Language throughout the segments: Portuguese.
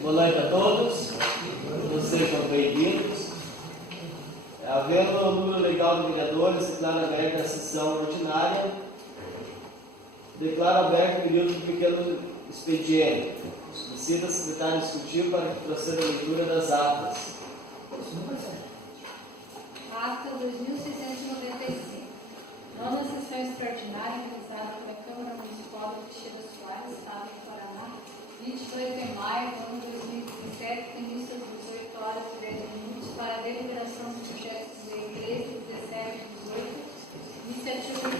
Boa noite a todos, todos sejam bem-vindos. Havendo o número legal de vereadores, declaro aberta a sessão ordinária. Declaro aberto o período de pequeno expediente. Solicita a secretária discutir para que proceda a leitura das atas. Ata 2695. Nona sessão extraordinária realizada pela Câmara Municipal de Teixeira, Soares, Estado do Paraná, 22 de maio do ano 2017, com início às 18 horas e 10 minutos, para a deliberação dos projetos de lei 13, 17 e 18, iniciativa do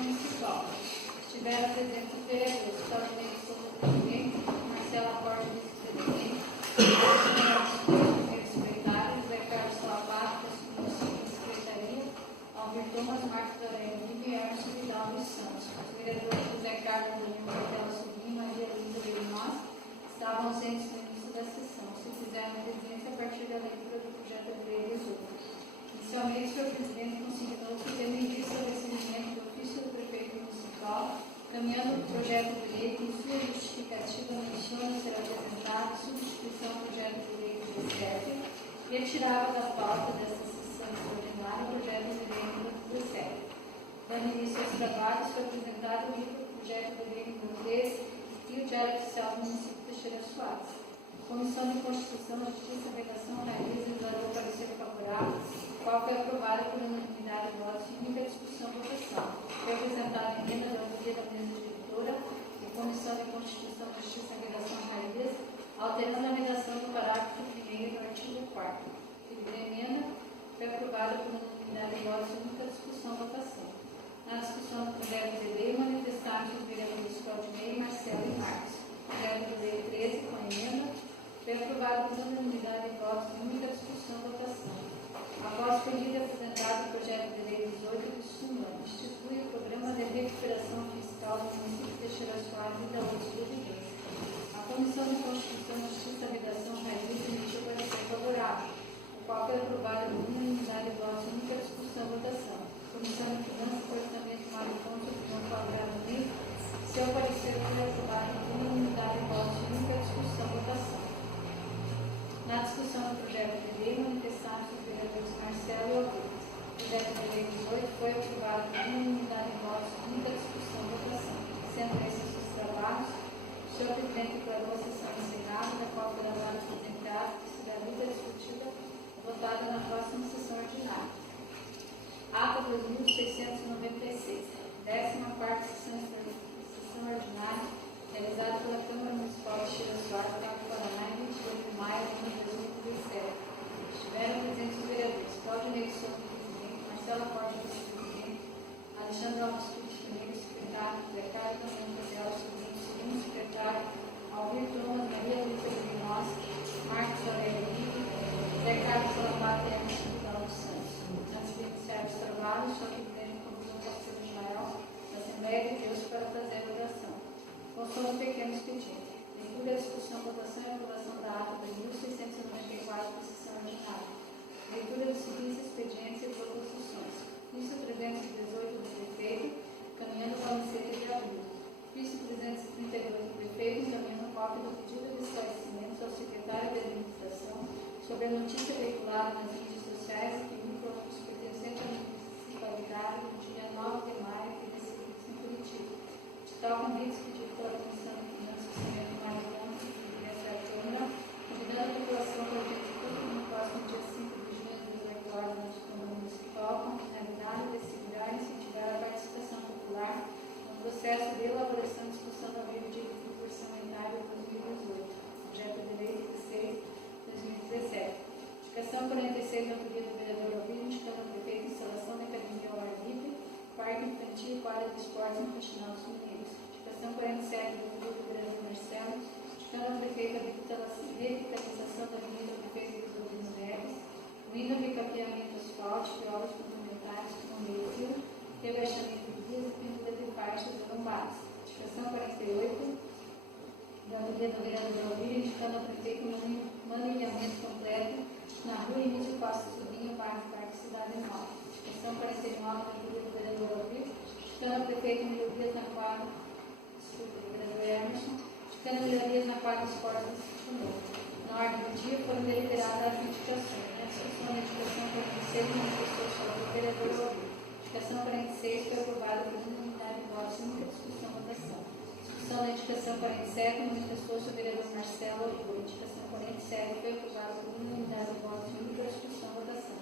Municipal. Estiveram presentes os vereadores Claudinei Souza, presidente, Marcela Porta, vice-presidente, Thomas Marcos Aurélio e Emerson Vidal dos Santos. Os vereadores José Carlos Deliberamos, Sobrinho, Maria Luísa Deliberamos estavam ausentes no início da sessão. Se fizeram presidência a partir da leitura do projeto de lei 18. Inicialmente, o senhor presidente consignou que tendo em vista o recebimento do ofício do prefeito municipal, caminhando o projeto de lei que em sua justificativa menciona ser apresentado substituição do projeto de lei 17, retirava da pauta desta sessão extraordinária o projeto de lei 17. Dando início aos trabalhos, foi apresentado o livro do projeto de lei número 13 e o Diário Oficial do Município de Teixeira, Soares. A Comissão de Constituição, Justiça, Redação, Analise e darou parecer favorável, o qual foi aprovado por unanimidade de votos e única discussão e votação. Foi apresentada a emenda da autoria da mesa diretora e Comissão de Constituição, Justiça, Redação, Analise, alterando a redação do parágrafo 1º do artigo 4º. A emenda foi aprovada por unanimidade de votos e única discussão e votação. Na discussão do projeto de lei, manifestaram os vereadores Claudinei, Marcelo e Marcos. O projeto de lei 13, com a emenda, foi aprovado por unanimidade de votos e única discussão e votação. Após o pedido apresentado o projeto de lei 18 de Suma, institui o programa de recuperação fiscal do município de Teixeira, Soares e da outras providências. A Comissão de Constituição, Justiça, Redação, Raiz emitiu parecer favorável, o qual foi aprovado por unanimidade de votos e única discussão e votação. A Comissão de Finanças foi também tomada em conta do não quadrado livre. Seu parecer foi aprovado por unanimidade de votos e única discussão e votação. Na discussão do projeto de lei, manifestaram os vereadores Marcelo e Augusto. O projeto de lei 18 foi aprovado por unanimidade de votos e única discussão e votação. Sendo esses os trabalhos, o senhor presidente declarou a sessão encerrada, da qual foi dado apresentado, que será lida, discutida e votada na próxima sessão ordinária. Ata 2696. 14ª sessão ordinária, realizada pela Câmara Municipal de Teixeira, Soares, Estado do Paraná, em 28 de maio de 2017. Estiveram presentes os vereadores Claudinei Souza, presidente, Marcela Porta, vice-presidente, Alexandre Alves Cruz, primeiro secretário, José Carlos Deliberamos, segundo secretário, Alvir Thomas, Maria Luísa Deliberamos, Marcos Aurélio, José Carlos Deliberamos e Emerson Vidal dos Santos. Antes de iniciar os trabalhos, só que devemos convidar o parceiro Israel da Assembleia de Deus para fazer a oração. Consoante um pequeno expediente. Leitura, discussão, votação e aprovação da ata de 1694 da sessão ordinária. Leitura dos seguintes expedientes e proposições. Ofício 318 do prefeito, caminhando para o 7 de abril. Ofício 332 do prefeito, encaminhando cópia do pedido de esclarecimentos ao secretário de administração sobre a notícia veiculada nas mídias sociais e que os pertencentes à municipalidade no dia 9 de maio que recebidos em Curitiba. De tal convite pedido pela Comissão de Finanças e Orçamento mais longo dessa Câmara, convidando a população para o evento público no próximo dia 5 de junho de 18 horas na Câmara Municipal, com a finalidade de assegurar e incentivar a participação popular no processo de elaboração e discussão da lei de recurso orçamentário 2018, projeto de lei 16/2017. Indicação 46 da autoria do vereador Alvir, indicando ao prefeito instalação da academia ao ar livre, parque infantil e quadra de esportes no Continente dos Mineiros. Indicação 47 feito melhorias na quadra, vereador Emerson, indicando melhorias na quadra de esportes do Sítio Novo. Na ordem do dia foram deliberadas as indicações. Na discussão da indicação 46, manifestou sobre o vereador Ordinária. Indicação 46 foi aprovada por unanimidade de votos, sem discussão, votação. Discussão da indicação 47, manifestou-se o vereador Marcelo. Indicação 47 foi aprovada por unanimidade de votos, sem discussão, votação.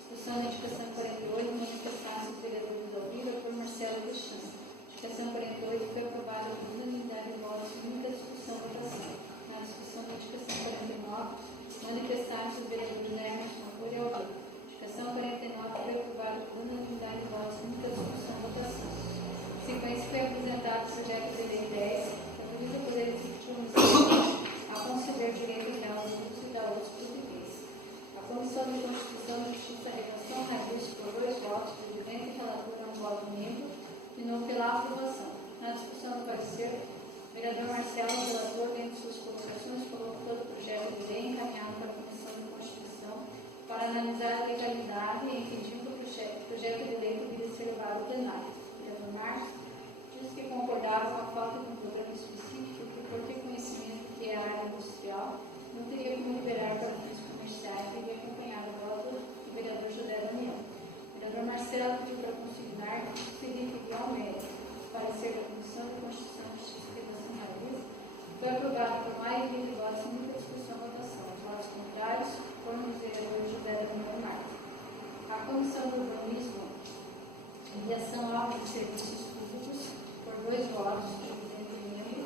Discussão da indicação 48, manifestasse o vereador Oliva por Marcelo dos Santos. Indicação 48 foi aprovada por unanimidade de votos, sem discussão, votação. Na discussão da indicação 49, manifestasse o vereador Emerson por Oliva. Indicação 49 foi aprovada por unanimidade de votos, sem discussão, votação. Em sequência, foi apresentado o projeto de lei 10, que autoriza o Poder Executivo Municipal a conceder direitos reais ao uso da outra português. A Comissão de Constituição, Justiça e Redação reagiu por 2 votos, presidente e relator a um voto membro, e não pela aprovação. Na discussão do parecer, o vereador Marcelo, relator, dentre suas colocações, colocou todo o projeto de lei encaminhado para a Comissão de Constituição para analisar a legalidade e entendido que o projeto de lei deveria ser levado ao plenário. O vereador Marcos disse que concordava com a falta de um programa específico que, por ter conhecimento que é a área industrial, não teria como liberar para fins comerciais e acompanhado o voto do vereador José Daniel. O vereador Marcelo pediu para consignar que se referia ao mérito. O parecer da Comissão de Constituição, Justiça e Redação Raiz foi aprovado por maioria de votos sem muita discussão, votação. Os votos contrários foram do vereador José Daniel Marques. A Comissão do Urbanismo e Ação Alta de Serviços Públicos, por 2 votos, presidente e membro,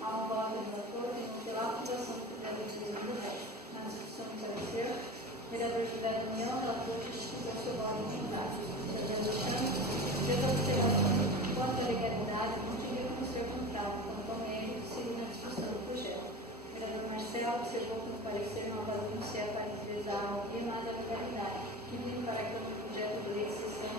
a um voto de relator e não pela aprovação do projeto de lei do resto. Na discussão do parecer, o vereador José Daniel, relator, justificou seu voto em unidade. O vereador Alexandre fez a observação quanto à legalidade, não tinha como ser contrário, quanto ao mérito que seria na discussão do projeto. O vereador Marcelo observou que no parecer não avalia se é para empresar alguém mais a legalidade, pedindo para que o projeto de lei de sessão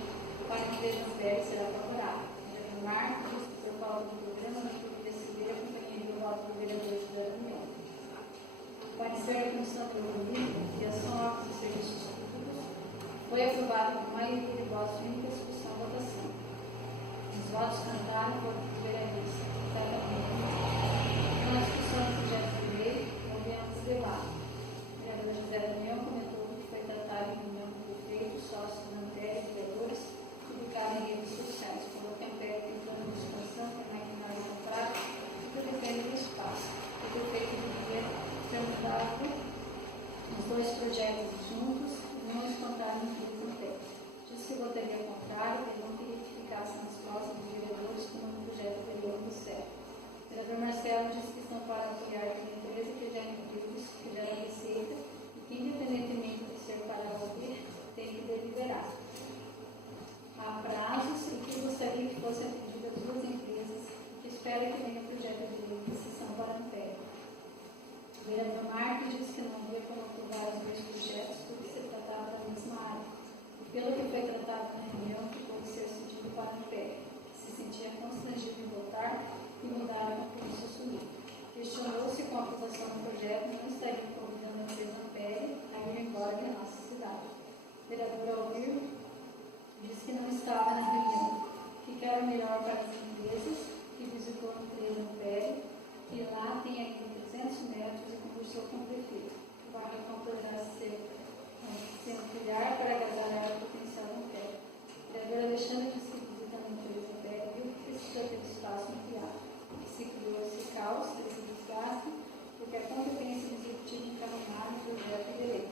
para a empresa Soares será favorável. O vereador Marcos disse que, por falta do programa, não poderia seguir a companhia do voto do vereador José Daniel. O parecer da Comissão de Urbanismo e Ação Alta de Serviços Públicos foi aprovado por maioria de votos sem discussão, votação. Os votos contrários foram dos vereadores na discussão do projeto de lei, houve ambos debates. O vereador José Daniel comentou que foi tratado em reunião com prefeitos, sócios, manteiros, vereadores, publicado em redes sociais, colocou em pé que o plano de expansão que é maquinário comprado e depende do espaço. O prefeito devia ter mudado os 2 projetos juntos e não os contaram em tudo no tempo. Disse que votaria ao contrário, que não queria que ficassem nas costas dos vereadores como no projeto anterior do CEP. O vereador Marcelo disse que estão para apoiar a empresa que gera empregos, que gera receita e que, independentemente de ser para ouvir, tem que deliberar. Há prazos e que gostaria que fosse atendida as 2 empresas que espera que venha o projeto de lei de sessão para a Câmara. O vereador Marcos disse que não havia como aprovar os 2 projetos porque se tratava da mesma área. E pelo que foi tratado na reunião, ficou de ser sentido para a Câmara, que se sentia constrangido em votar e mudar a compromisso assumido. Questionou-se com a aprovação do projeto não estaria convidando a empresa Ampere a ir embora da nossa cidade. O vereador Alvir disse que não estava na reunião, que quer o melhor para as empresas, que visitou a empresa Ampere, que lá tem ainda 300 metros e conversou com o prefeito. O barracão poderá ser ampliar para agasalhar o potencial da Ampere. O vereador Alexandre disse que visitando a empresa Ampere viu que precisa ter espaço ampliado, que se criou esse caos, esse desgaste, porque a competência do executivo encaminhada no projeto de lei.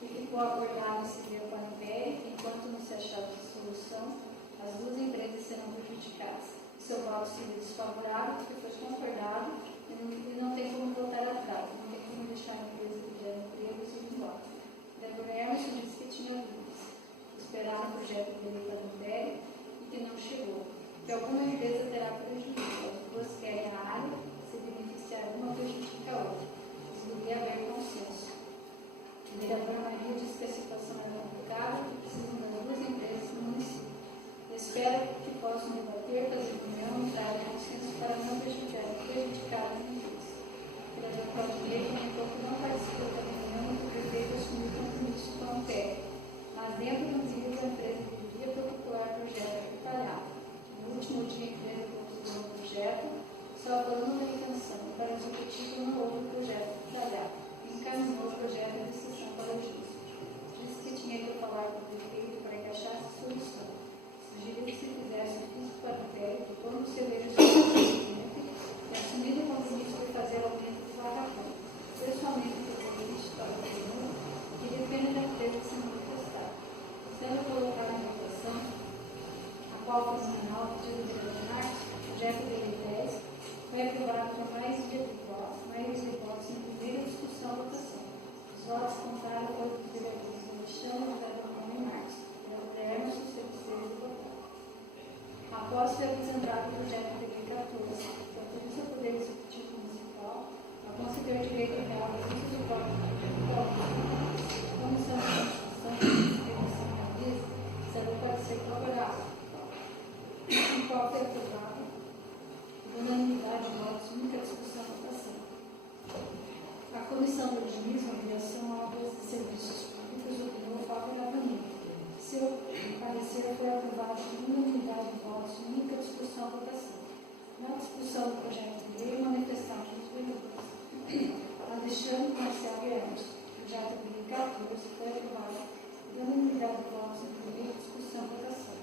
E ficou acordado seguir para a Ampere, enquanto não se achava solução, as 2 empresas serão prejudicadas. Seu voto seria desfavorável, porque foi concordado e não tem como voltar atrás, não tem como deixar a empresa que gera empregos e ir embora. O vereador Emerson disse que tinha dúvidas, esperava o projeto de lei para a Ampere e que não chegou, que alguma empresa terá prejuízo, as 2 querem a área, se beneficiar uma prejudica a outra. Deveria haver consenso. O vereador Maria disse que a situação é complicada e precisam das 2 empresas no município. Espero que possam debater, fazer reunião e trazer consenso para não prejudicar a empresa. O vereador Claudio comentou que não participa da qual foi menor pedido do ordinário, projeto de lei 10, foi aprovado por mais de votos em primeira discussão e votação. Os votos contrários foram dos vereadores Alexandre, José Domingos e Marcos. Deliberamos os terceiros e votados. Após ser apresentado o projeto de lei 14, da Polícia Poder Executivo Municipal, a conceder direito real aos usos do Código da Comissão de Constituição e Comissão de Avisa, será para ser favorável, em qual foi aprovado unanimidade de votos, única discussão e votação. A Comissão de Urbanismo, Aviação, Obras e Serviços Públicos opinou favoravelmente. Seu parecer foi aprovado por unanimidade de votos, única discussão e votação. Na discussão do projeto de lei, manifestaram os vereadores Alexandre Marcel Guerreiros, projeto de lei 14, foi aprovado por unanimidade de votos em primeira discussão e votação.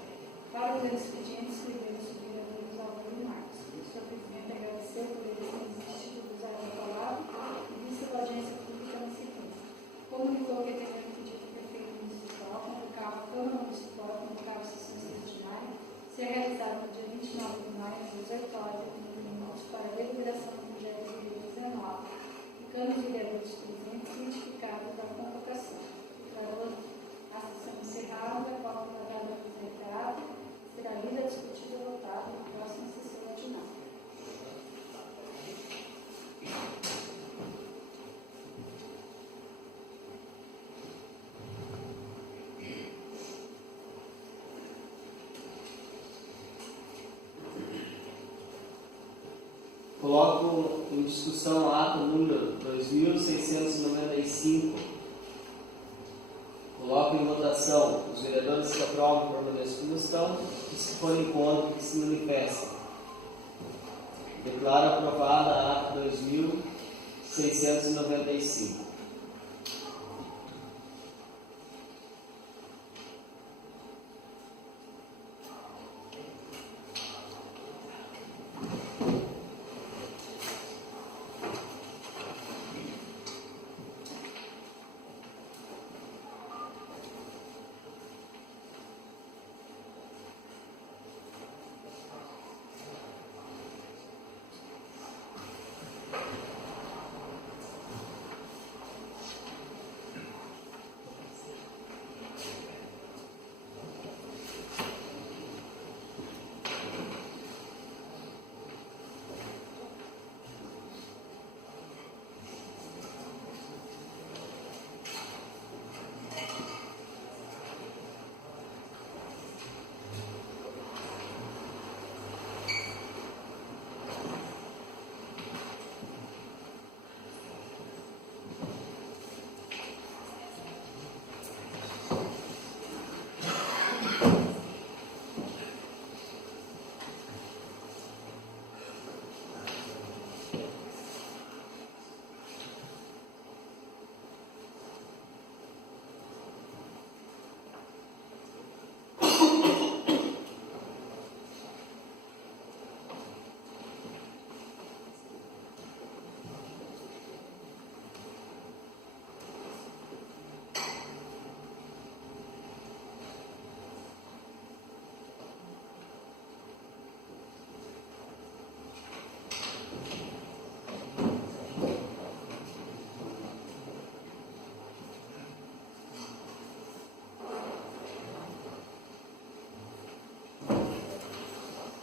Para o expediente, escreveram os vereadores Alvaro e Marcos. Sr. Presidente, agradecer por eles terem insistido em usar a palavra e vista da audiência pública na sequência. Comunicou que teremos pedido ao prefeito municipal, convocava a Câmara Municipal, convocava a Sessão Ordinária, ser realizado no dia 29 de maio, às 18 horas, minutos, para a deliberação do projeto de lei 19, ficando os vereadores presentes identificados da convocação. A sessão encerrada, a qual foi dada apresentada, será lida, discutida e votada na próxima sessão ordinária. Coloco em discussão a ata número 2695. Coloco em votação os vereadores que aprovam permaneçam como estão e se forem contra que se manifestem. Declaro aprovada a ata 2695.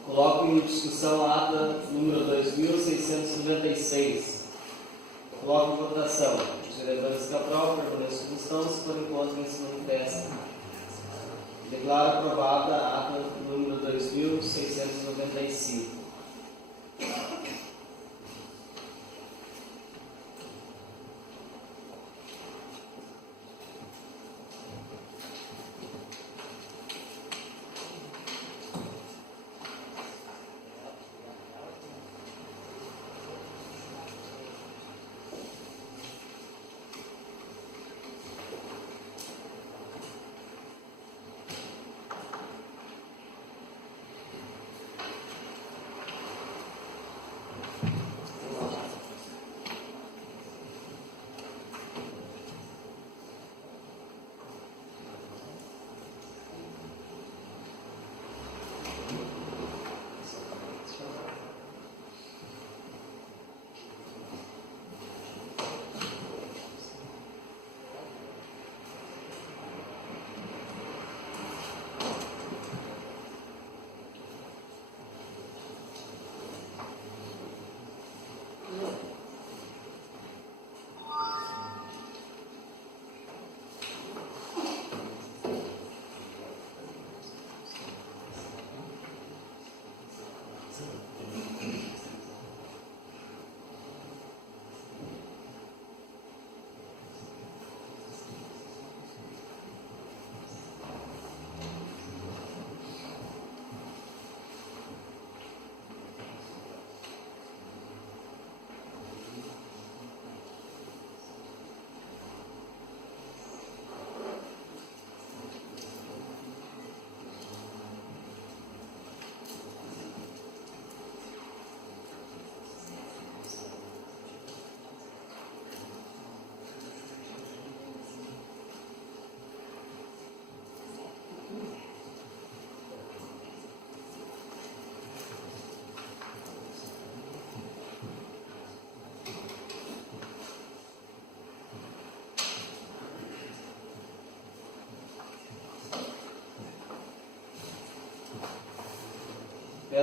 Coloco em discussão a ata número 2696. Coloco em votação. Os vereadores que aprovam permaneçam como estão, se forem contra, que se manifestem. Declaro aprovada a ata número 2695.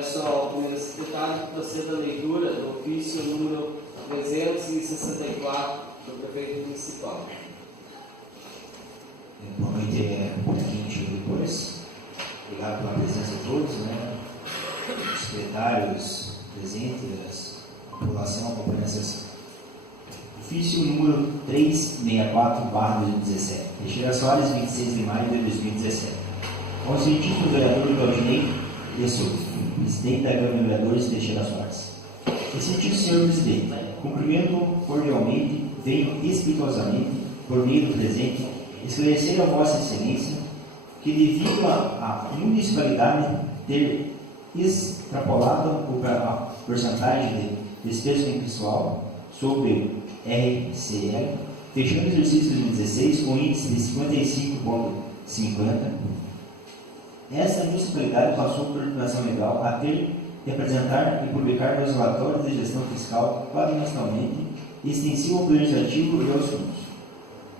Peço ao primeiro secretário que proceda a leitura do ofício número 364 do prefeito municipal. Boa noite, quinto depois. Obrigado pela presença de todos, né? Os secretários presentes, a população acompanhando a sessão. Ofício número 364/2017. Teixeira Soares, 26 de maio de 2017. Ao excelentíssimo vereador Ordinária, presidente da Câmara de Vereadores Teixeira Soares. Excelentíssimo senhor presidente, cumprimento cordialmente, venho respeitosamente, por meio do presente, esclarecer a Vossa Excelência que, devido à municipalidade ter extrapolado a porcentagem de despesa pessoal sobre RCL, fechando o exercício de 2016 com índice de 55,50%, essa municipalidade passou por determinação legal a ter de apresentar e publicar nos relatórios de gestão fiscal quadrimestralmente extensivo ao Poder Legislativo e aos fundos.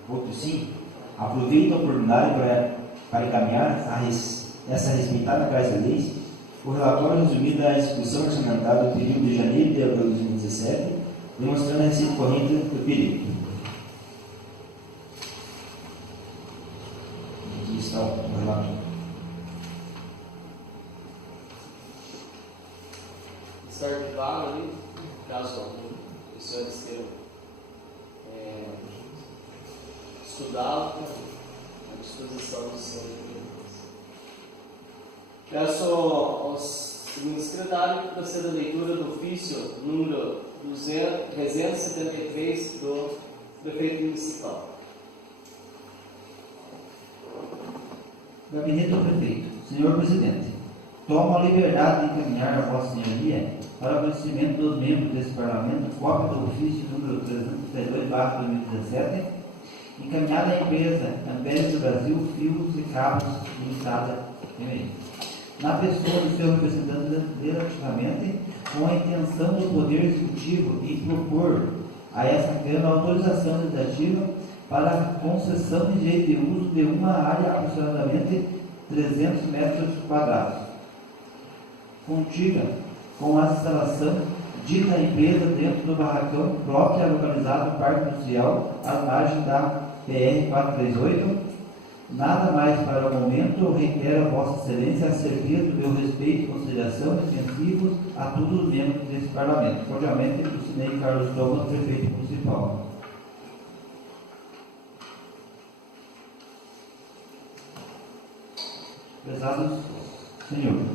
Outro sim, aproveito a oportunidade para encaminhar essa respeitada Casa de Leis o relatório resumido da execução orçamentária do período de janeiro e de abril de 2017, demonstrando a receita corrente do período. Aqui está o relatório. Está arquivado ali, caso algum os senhores queiram estudá-lo, à disposição dos senhores. Peço ao segundo secretário que proceda a leitura do ofício número 373 do prefeito municipal. Gabinete do Prefeito. Senhor Presidente, tomo a liberdade de encaminhar a Vossa Senhoria para o conhecimento dos membros desse Parlamento cópia do ofício número 332/2017, encaminhada à empresa Amberes do Brasil Fios e Cabos Limitada, na pessoa do seu representante legislativamente, com a intenção do Poder Executivo em propor a essa Câmara autorização legislativa para a concessão de direito de uso de uma área aproximadamente 300 metros quadrados, contiga com a instalação dita empresa dentro do barracão própria localizado no Parque Industrial, à margem da PR-438. Nada mais para o momento, reitero a Vossa Excelência a serviço do meu respeito e consideração extensivos a todos os membros desse Parlamento. Cordialmente, o senhor Carlos Thomas, prefeito municipal. Prezados senhores,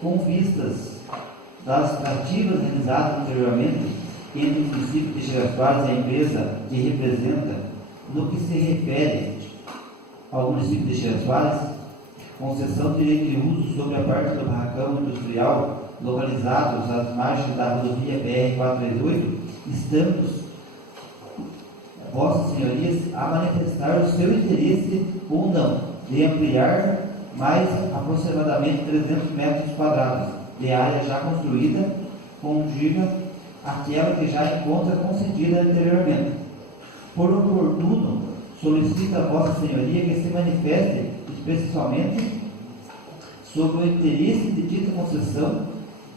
com vistas das tratativas realizadas anteriormente entre o município de Teixeira Soares e a empresa que representa, no que se refere ao município de Teixeira Soares, concessão de direito de uso sobre a parte do barracão industrial localizados às margens da rodovia BR-438, estamos, Vossas Senhorias, a manifestar o seu interesse ou não de ampliar mais aproximadamente 300 metros quadrados de área já construída, condiga aquela que já encontra concedida anteriormente. Por oportuno, solicito a Vossa Senhoria que se manifeste especialmente sobre o interesse de dita concessão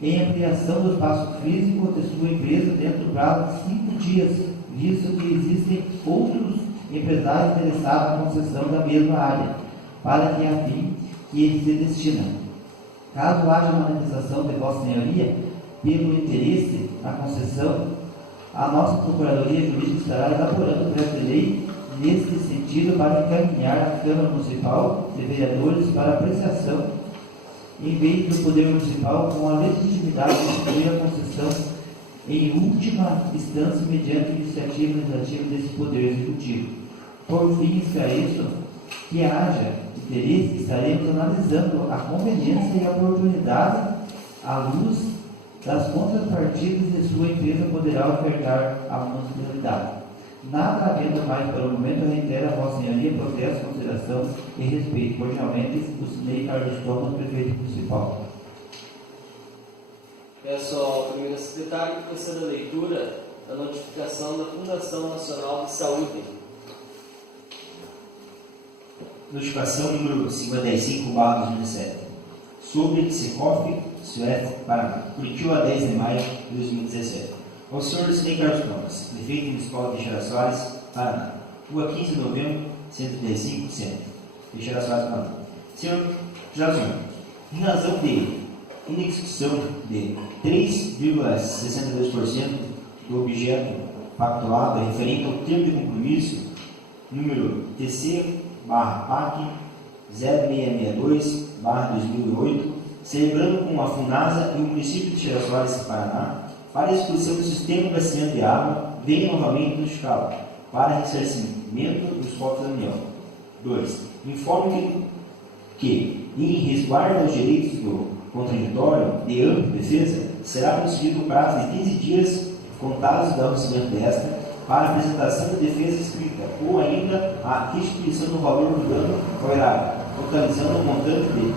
em ampliação do espaço físico de sua empresa dentro do prazo de 5 dias, visto que existem outros empresários interessados na concessão da mesma área, para que a fim que ele se destina. Caso haja manifestação de Vossa Senhoria pelo interesse na concessão, a nossa Procuradoria Jurídica estará elaborando o projeto de lei nesse sentido para encaminhar à Câmara Municipal de Vereadores para apreciação, em vez do Poder Municipal com a legitimidade de instituir a concessão em última instância mediante iniciativa legislativa desse Poder Executivo. Por fim, esclareço que haja interesse, estaremos analisando a conveniência e a oportunidade à luz das contrapartidas que sua empresa poderá ofertar à municipalidade. Nada havendo mais para o momento, reitero a Vossa Senhoria protesto, consideração e respeito. Cordialmente, o senhor Carlos Thomas, prefeito municipal. Peço ao primeiro secretário que proceda a leitura da notificação da Fundação Nacional de Saúde. Notificação número 55/2017. Sobre Soares, Paraná. Curitiba, 10 de maio de 2017. Ao senhor Luciano Carlos Thomas, prefeito municipal de Teixeira Soares, Paraná. Rua 15 de novembro, 135, centro. Teixeira Soares, Paraná. Senhor Jason, em razão de inexecução de 3,62% do objeto pactuado referente ao termo de compromisso número TC/PAC 0662/2008, celebrando com a FUNASA e o município de Teixeira Soares, Paraná, para a exposição do sistema baciano de água, venha novamente notificado para ressarcimento dos cofres da União. 2. Informe que, em resguardo aos direitos do contraditório de ampla defesa, será concedido o prazo de 15 dias contados do recebimento desta para a apresentação de defesa escrita ou ainda a restituição do valor do dano ao erário, totalizando um montante de R$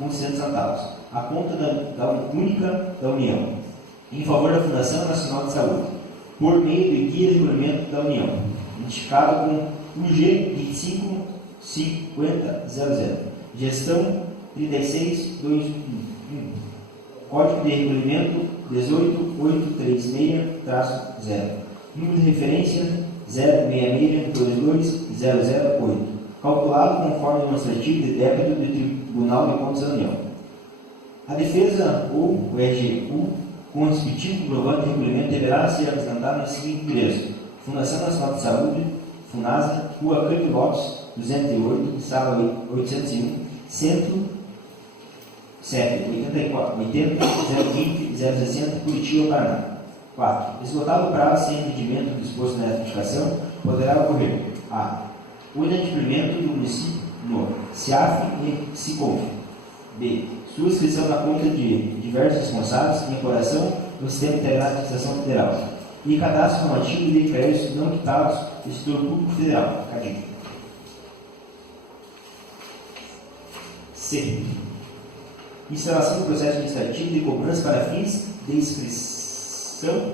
19.396,60 a conta da única da União, em favor da Fundação Nacional de Saúde, por meio do guia de regulamento da União, identificado com UG 255000, gestão 36211, código de regulamento 18836-0, número de referência 06622008, calculado conforme o demonstrativo de débito do Tribunal de Contas da União. A defesa ou o EGU, com o respectivo comprovante de regulamento, deverá ser apresentado no seguinte endereço: Fundação Nacional de Saúde, FUNASA, Rua Câmbio Lopes, 208, sala 801, Centro 7-84-80-020-060, Curitiba, Paraná. 4. Esgotado o prazo sem atendimento do disposto na notificação, poderá ocorrer: a. O inadimplemento do município no CIAF e SICOM. B. Sua inscrição na conta de diversos responsáveis em apuração no Sistema Integrado de Administração Federal e cadastro normativo de créditos não quitados do setor público federal. CADIF. C. Instalação do processo administrativo de cobrança para fins de inscrição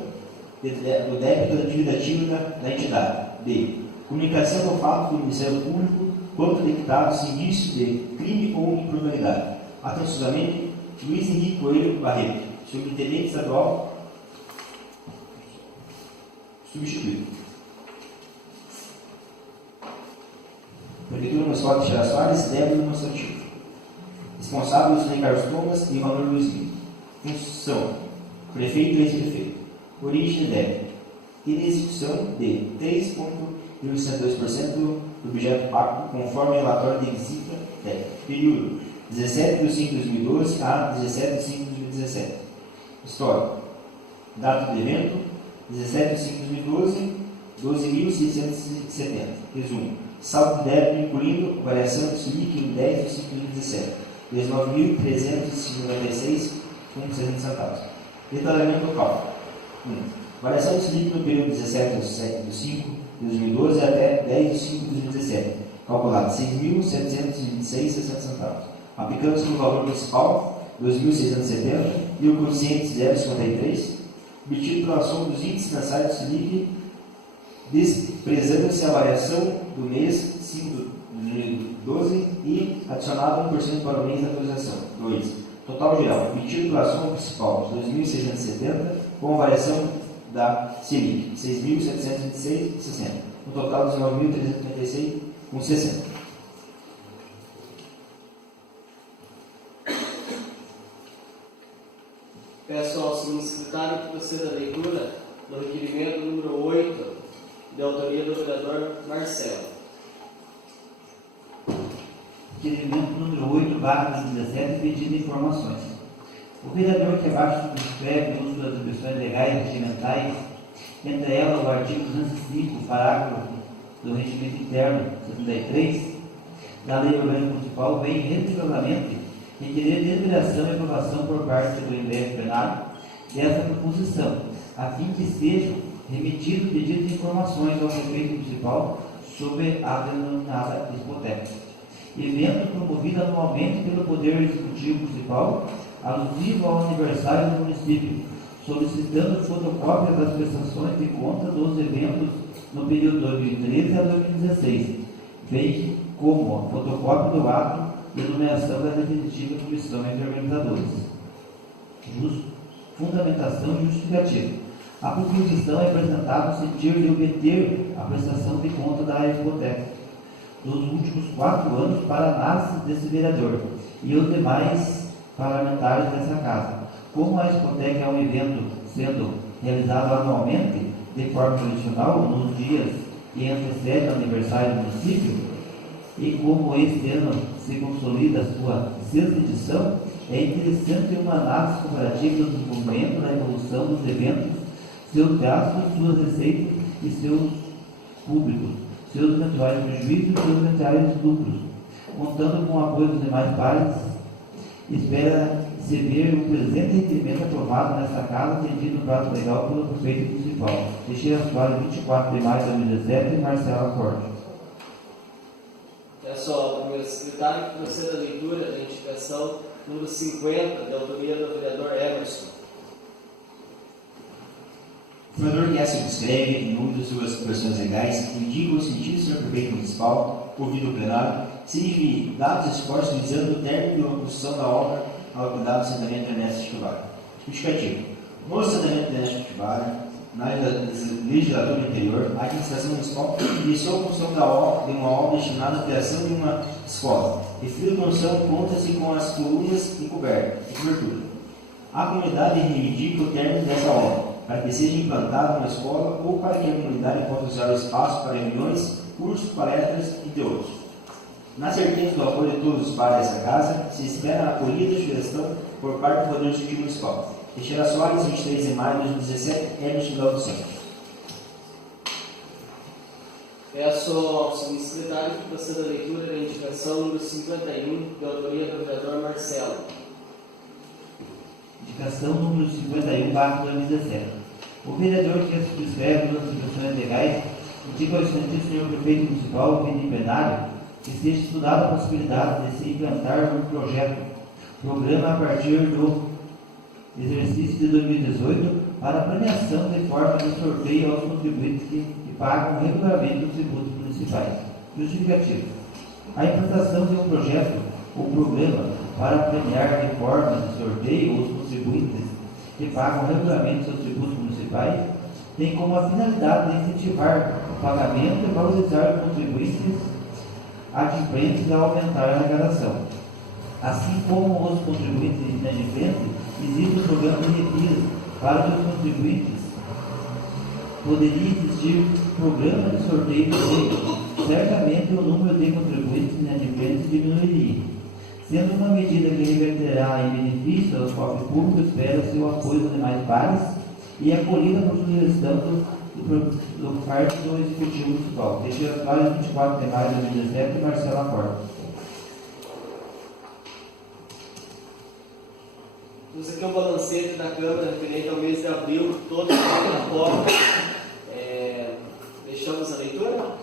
do débito da dívida ativa da entidade. D. Comunicação do fato do Ministério Público quanto detectados indícios de crime ou improbabilidade. Atenciosamente, Luiz Henrique Coelho Barreto, subintendente estadual, substituído. Prefeitura Municipal de Teixeira Soares, débito demonstrativo. Responsável, Luciano Carlos Thomas e Manuel Luizinho. Função: prefeito e ex-prefeito. Origem de débito: inexecução de 3,82% do objeto pacto, conforme relatório de visita técnica. Período: 17/5/2012 a 17/5/2017. Histórico: data do evento: 17/5/2012, 12.670. Resumo: saldo de débito incluindo variação de Selic em 10/5/2017, 19.396,60. Detalhamento local: 1. Variação de Selic no período 17/5/2012 até 10/5/2017, calculado 6.726,60. Aplicando-se no valor municipal 2.670 e o coeficiente 0,53, obtido pela soma dos índices mensais do Selic, desprezando-se a variação do mês 5 de 2012 e adicionado 1% para o mês da atualização. 2. Total geral, obtido pela soma principal 2.670 com a variação da Selic 6.726,60, no total dos 9.336,60. Peço ao senhor secretário que proceda a leitura do requerimento número 8, de autoria do vereador Marcelo. Requerimento número 8/2017, pedido de informações. O vereador que abaixo subscreve o uso das expressões legais e regimentais, entre elas o artigo 205, parágrafo do Regimento Interno 73, da Lei Orgânica Municipal, vem respeitosamente requerer deliberação e aprovação por parte do MBF plenário dessa proposição, a fim que sejam remetidos pedidos de informações ao prefeito municipal sobre a denominada hipoteca. Evento promovido anualmente pelo Poder Executivo Municipal, alusivo ao aniversário do município, solicitando fotocópias das prestações de conta dos eventos no período 2013 a 2016, bem como a fotocópia do ato e a nomeação da definitiva comissão entre organizadores. Fundamentação e justificativa. A proposição é apresentada no sentido de obter a prestação de conta da hipoteca dos últimos 4 anos para análise desse vereador e os demais parlamentares dessa casa. Como a hipoteca é um evento sendo realizado anualmente, de forma tradicional, nos dias que antecedem o aniversário do município, e como este ano se consolida a sua 6ª edição, é interessante uma análise comparativa do desenvolvimento da evolução dos eventos, seus gastos, suas receitas e seus públicos, seus eventuais prejuízos e seus eventuais lucros, contando com o apoio dos demais pares. Espera-se ver o presente requerimento aprovado nesta casa, atendido no prazo legal pelo prefeito municipal. Teixeira, Soares, 24 de maio de 2017, Marcela Corte. É só, meu secretário, que proceda a leitura da indicação número 50, de autoria do vereador Emerson. O senador que subscreve, em nome das suas expressões legais, indica o sentido do senhor prefeito municipal, ouvido o plenário, se dados esforços visando o término da construção da obra ao cuidado do assentamento Ernesto Chuvara. Justificativo. No assentamento Ernesto Chuvara, na legislatura anterior, a administração municipal iniciou a construção de uma obra destinada à criação de uma escola. Referido à construção, conta-se com as colunas e cobertura. A comunidade reivindica o término dessa obra, para que seja implantada uma escola ou para que a comunidade possa usar o espaço para reuniões, cursos, palestras, entre outros. Na certeza do apoio de todos os pares dessa casa, se espera a acolhida e sugestão por parte do Poder Executivo Municipal. Teixeira, Soares, 23 de maio de 2017, Emerson da Santos. Peço ao subsecretário que proceda a leitura da indicação número 51, de autoria do vereador Marcelo. Indicação número 51/2017. O vereador que subscreve as instituições legais indica ao excelentíssimo senhor prefeito municipal, em plenário, que seja estudada a possibilidade de se implantar um programa a partir do exercício de 2018 para a premiação de forma de sorteio aos contribuintes que pagam regularmente os tributos municipais. Justificativo. A implantação de um projeto ou programa para premiar de forma de sorteio os contribuintes que pagam regularmente seus tributos municipais tem como a finalidade de incentivar o pagamento e valorizar os contribuintes adimplentes a aumentar a arrecadação. Assim como os contribuintes inadimplentes, existe um programa de retiro para os contribuintes. Poderia existir programa de sorteio de certamente o número de contribuintes inadimplentes diminuiria. Sendo uma medida que reverterá em benefício aos cofres públicos, espera-se o apoio dos demais pares e acolhida por sugestão do parte do Executivo Municipal. Teixeira, Soares, 24 de maio de 2017, Marcela Corte. Temos aqui um balancete da Câmara referente ao mês de abril, todos os relatórios. Deixamos a leitura?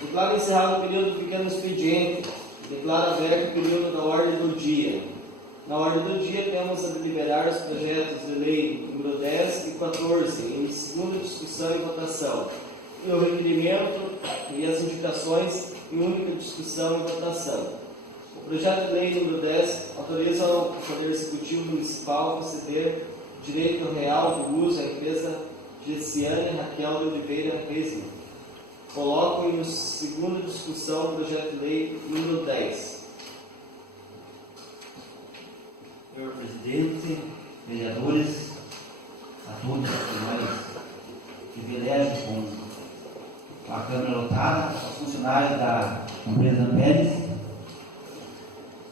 Declaro encerrado o período do pequeno expediente. Declaro aberto o período da ordem do dia. Na ordem do dia temos a deliberar os projetos de lei número 10 e 14, em segunda discussão e votação, e o requerimento e as indicações em única discussão e votação. O projeto de lei número 10 autoriza ao Poder Executivo Municipal a conceder direito real do uso à empresa Gessiane Raquel de Oliveira Reis. Coloco em segunda discussão o projeto de lei número 10. Senhor presidente, vereadores, a todos que privilégio com a Câmara lotada, aos funcionários da empresa Amperes,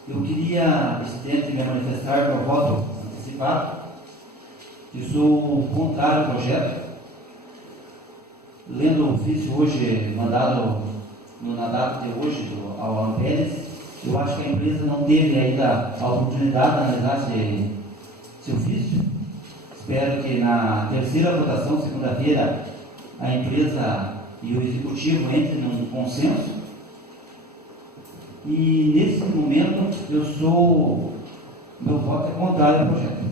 eu queria, presidente, me manifestar meu voto antecipado, que sou contrário ao projeto. Lendo o ofício hoje, mandado na data de hoje ao Amperes, eu acho que a empresa não teve ainda a oportunidade de analisar esse ofício. Espero que na terceira votação, segunda-feira, a empresa e o executivo entrem num consenso. E nesse momento, meu voto é contrário ao projeto.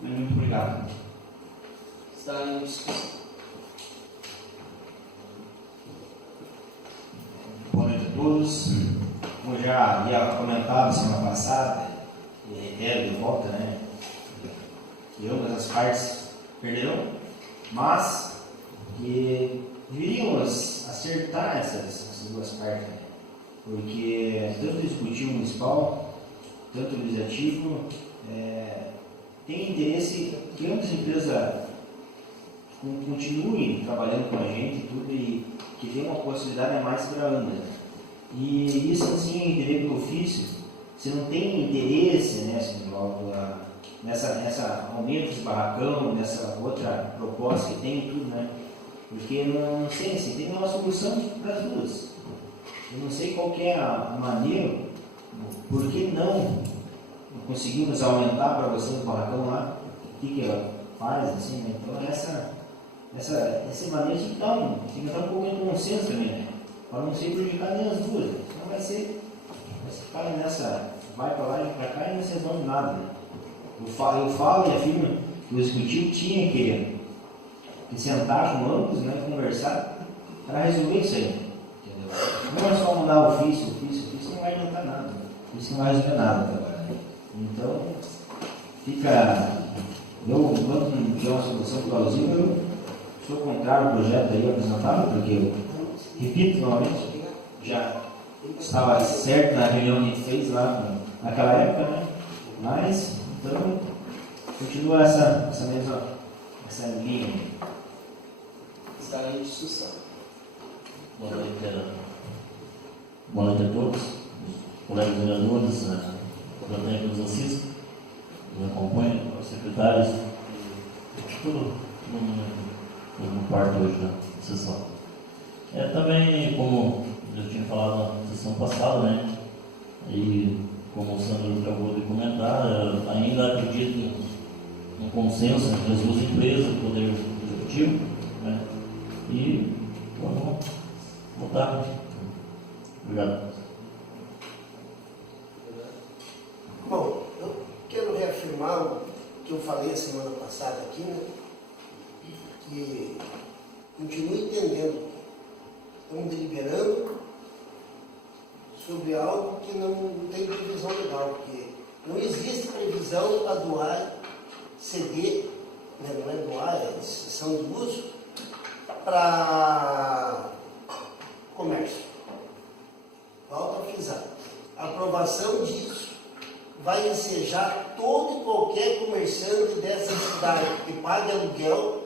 Muito obrigado. Está em discussão. luz, como já havia comentado semana passada, e reitero de volta, né? Que ambas as partes perderão, mas que deveríamos acertar essas duas partes, né? Porque tanto o executivo municipal, tanto o legislativo, tem interesse que ambas as empresas continuem trabalhando com a gente e tudo, e que dê uma possibilidade a mais para ambas. E isso assim, direito do ofício, se não tem interesse, né, nessa aumento desse barracão, nessa outra proposta que tem e tudo, né? Porque não sei, assim, tem uma solução para as duas. Eu não sei qual que é a maneira, por que não conseguimos aumentar para você o barracão lá, o que ela faz, assim, né? Então essa maneira tem que estar um pouco de consenso também, né? Para não ser prejudicar nem as duas, né? Senão vai ficar nessa, vai para lá e para cá e não se resolve nada, né? Eu falo e afirmo que o executivo tinha que sentar com ambos, né, conversar para resolver isso aí, entendeu? Não é só mudar o ofício não vai adiantar nada, isso não vai resolver nada agora, né? Então, enquanto não tiver uma solução plausível, eu sou contrário ao projeto aí apresentado, porque eu repito novamente, já estava certo na reunião que a gente fez lá naquela época, né? Mas, então, continua essa linha. Está em discussão. Boa noite a todos, os colegas vereadores, a plateia que nos assiste, nos acompanha, os secretários, tudo no quarto hoje da sessão. Também, como eu tinha falado na sessão passada, né, e como o Sandro acabou de comentar, ainda acredito num consenso entre as duas empresas, o Poder Executivo, né, e vamos votar. Obrigado. Bom, eu quero reafirmar o que eu falei a semana passada aqui, né? Que continuo entendendo, estamos deliberando sobre algo que não tem previsão legal, porque não existe previsão para doar, ceder, né? Não é doar, é cessão de uso, para comércio. Volto a frisar. A aprovação disso vai ensejar todo e qualquer comerciante dessa cidade que pague aluguel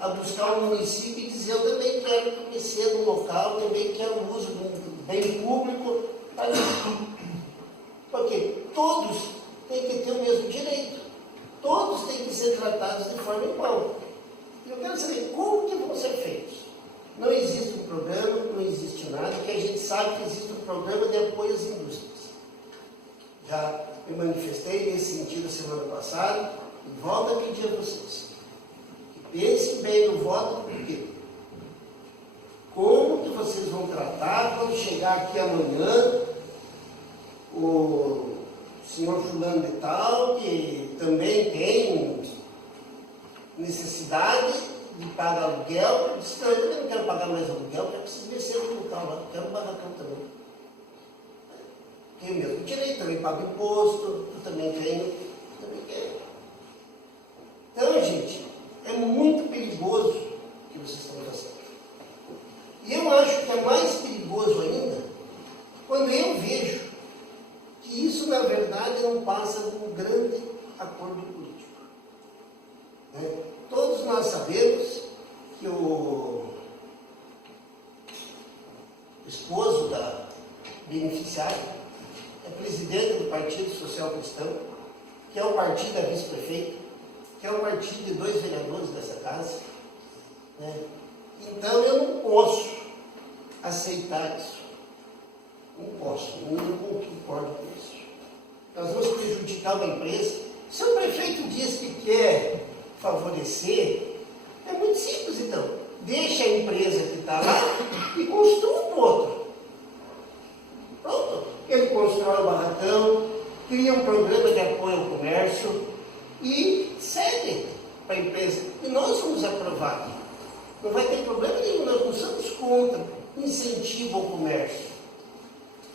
a buscar o município e dizer: eu também quero conhecer no local, também quero o uso do bem público. Porque todos têm que ter o mesmo direito. Todos têm que ser tratados de forma igual. Eu quero saber como que vão ser feitos. Não existe um programa, não existe nada, que a gente sabe que existe um programa de apoio às indústrias. Já me manifestei nesse sentido semana passada e volto a pedir a vocês que pensem bem no voto, porque como que vocês vão tratar quando chegar aqui amanhã o senhor fulano de tal, que também tem necessidade de pagar aluguel, disse: não, eu também não quero pagar mais aluguel, porque eu preciso descer no local lá, quero um barracão também. Tenho mesmo direito, também pago imposto, eu também tenho, também quero. Então, gente, é muito perigoso o que vocês estão fazendo. E eu acho que é mais perigoso ainda quando eu vejo que isso, na verdade, não passa de um grande acordo político. Né? Todos nós sabemos que o esposo da beneficiária é presidente do Partido Social Cristão, que é o partido da vice-prefeita, que é o partido de 2 vereadores dessa casa. Né? Então eu não posso aceitar isso. Não posso, não concordo com isso. Nós vamos prejudicar uma empresa. Se o prefeito diz que quer favorecer, é muito simples então. Deixa a empresa que está lá e construa um outro. Pronto. Ele constrói o barracão, cria um programa de apoio ao comércio e cede para a empresa. E nós vamos aprovar. Não vai ter problema nenhum, nós não somos contra incentivo ao comércio.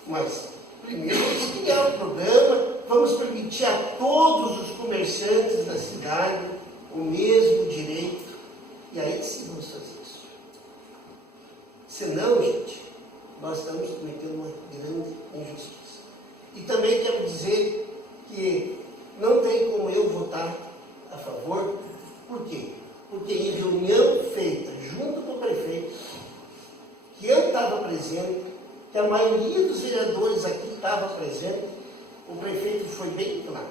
Mas primeiro vamos criar um programa, vamos permitir a todos os comerciantes da cidade o mesmo direito, e aí sim vamos fazer isso. Senão, gente, nós estamos cometendo uma grande injustiça. E também quero dizer que não tem como eu votar a favor. Por quê? Porque em reunião feita junto com o prefeito, que eu estava presente, que a maioria dos vereadores aqui estava presente, o prefeito foi bem claro.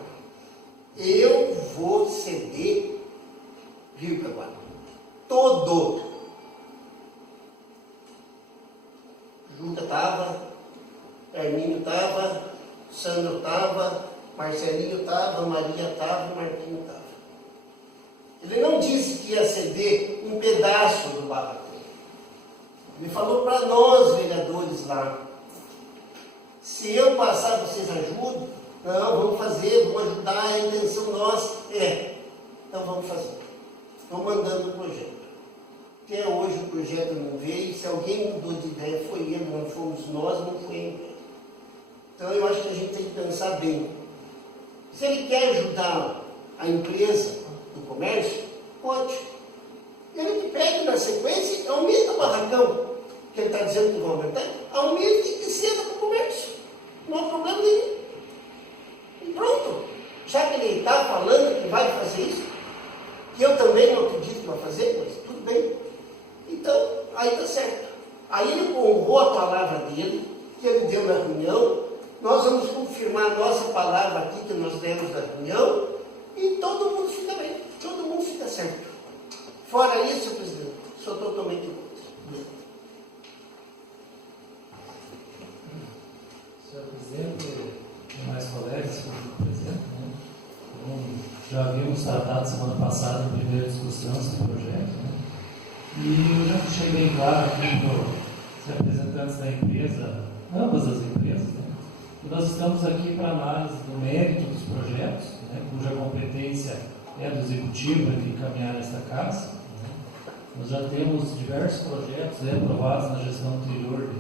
Eu vou ceder Rio Caguá. Todo. Juca estava, Hermínio estava, Sandro estava, Marcelinho estava, Maria estava, Marquinho estava. Ele não disse que ia ceder um pedaço do barracão. Ele falou para nós, vereadores lá, se eu passar, vocês ajudam? Não, vamos fazer, vamos ajudar, a intenção nossa é. Então vamos fazer. Estou mandando o projeto. Até hoje o projeto não veio, se alguém mudou de ideia foi ele, não fomos nós, não foi ele. Então eu acho que a gente tem que pensar bem. Se ele quer ajudar a empresa do comércio, pode. Ele que pede na sequência, aumenta o barracão, que ele está dizendo que vai aumentar, aumenta e ceda para o comércio. Não há problema nenhum. E pronto. Já que ele está falando que vai fazer isso, que eu também não acredito que vai fazer, mas tudo bem. Então, aí está certo. Aí ele honrou a palavra dele, que ele deu na reunião. Nós vamos confirmar a nossa palavra aqui que nós demos na reunião e todo mundo fica bem, todo mundo fica certo. Fora isso, presidente, sou totalmente contra. Senhor presidente, demais colegas, senhor presidente, né? Como já havíamos tratado semana passada em primeira discussão sobre o projeto, né? E eu já deixei bem claro aqui para os representantes da empresa, ambas as empresas, né? Que nós estamos aqui para análise do mérito dos projetos, né? Cuja competência é do executivo de encaminhar esta casa. Né? Nós já temos diversos projetos aprovados na gestão anterior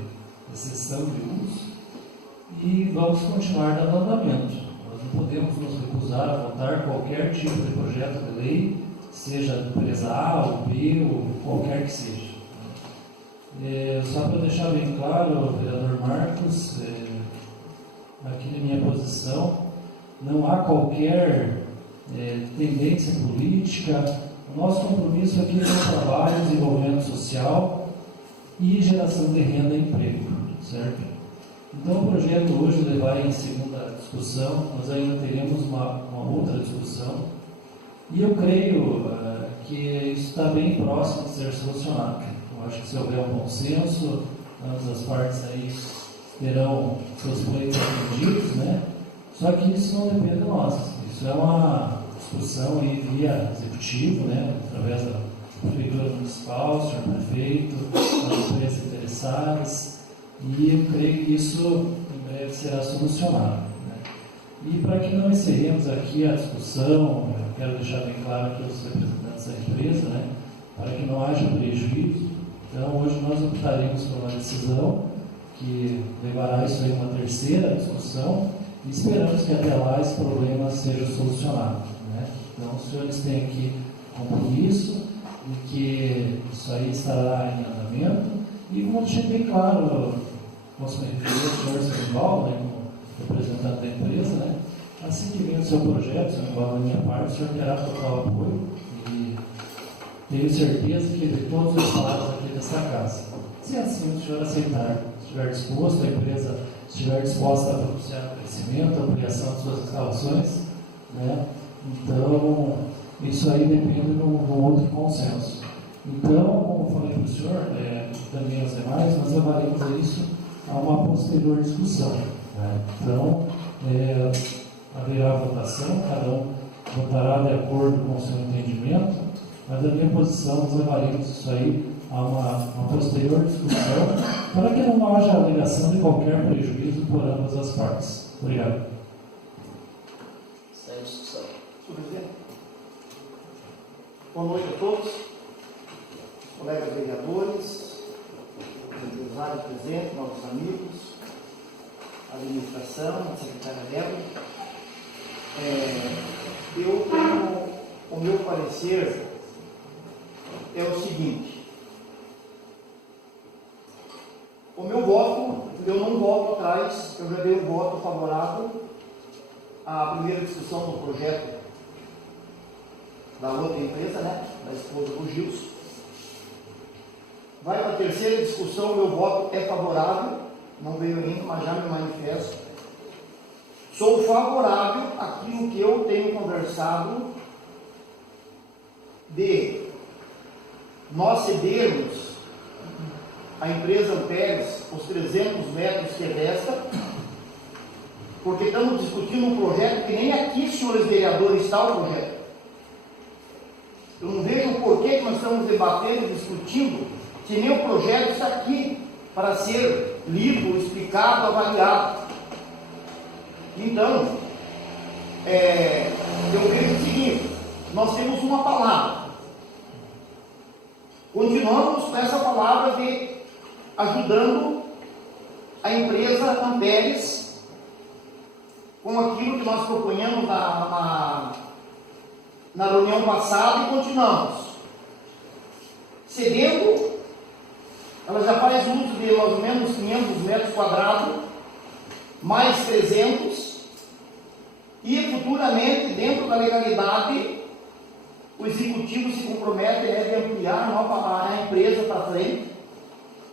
de cessão de uso e vamos continuar dando andamento. Nós não podemos nos recusar a votar qualquer tipo de projeto de lei, seja da empresa A ou B ou qualquer que seja. Só para deixar bem claro, vereador Marcos, aqui na minha posição, não há qualquer tendência política. O nosso compromisso aqui é o trabalho, desenvolvimento social e geração de renda e emprego, certo? Então, o projeto hoje vai em segunda discussão, nós ainda teremos uma outra discussão, e eu creio que isso está bem próximo de ser solucionado. Eu acho que se houver um consenso, ambas as partes aí terão seus pleitos atendidos, né? Só que isso não depende de nós, isso é uma discussão aí via executivo, né? Através da Prefeitura Municipal, senhor Prefeito, das empresas interessadas, e eu creio que isso em breve será solucionado. Né? E para que não encerremos aqui a discussão, eu quero deixar bem claro aqui aos representantes da empresa, né? Para que não haja prejuízo, então hoje nós optaremos por uma decisão que levará isso aí a uma terceira discussão e esperamos que até lá esse problema seja solucionado. Né? Então os senhores têm aqui compromisso de que isso aí estará em andamento e como deixei bem claro, posso me referir ao senhor Municipal, né, como representante da empresa, né? Assim que vir o seu projeto, senhor Municipal, da minha parte, o senhor terá total apoio e tenho certeza que de todos os lados aqui desta casa. Se assim o senhor aceitar, estiver disposto, a empresa estiver disposta a propiciar o crescimento, a ampliação de suas instalações, né? Então, isso aí depende de um outro consenso. Então, como falei para o senhor, também aos demais, nós levaremos isso a uma posterior discussão. Né? Então, haverá votação, cada um votará de acordo com o seu entendimento, mas a minha posição, nós levaremos isso aí a uma posterior discussão, para que não haja alegação de qualquer prejuízo por ambas as partes. Obrigado. Segue a discussão. Senhor presidente, boa noite a todos, colegas vereadores, empresários presentes, nossos amigos. administração, a secretária Débora. Eu tenho, o meu parecer é o seguinte: o meu voto, eu não voto atrás, eu já dei um voto favorável à primeira discussão do projeto da outra empresa, né, da esposa do Gilson. Vai para a terceira discussão, meu voto é favorável, não veio ainda, mas já me manifesto. Sou favorável àquilo que eu tenho conversado de nós cedermos à empresa Amperes os 300 metros que é desta, porque estamos discutindo um projeto que nem aqui, senhores vereadores, está o projeto. Eu não vejo o porquê que nós estamos debatendo e discutindo, se nem o projeto está aqui para ser lido, explicado, avaliado. Então, eu vejo o seguinte: nós temos uma palavra, continuamos com essa palavra de ajudando a empresa Amperes com aquilo que nós propunhamos na reunião passada, e continuamos cedendo. Ela já faz uso de mais ou menos 500 metros quadrados, mais 300, e futuramente, dentro da legalidade, o executivo se compromete de ampliar a empresa para frente,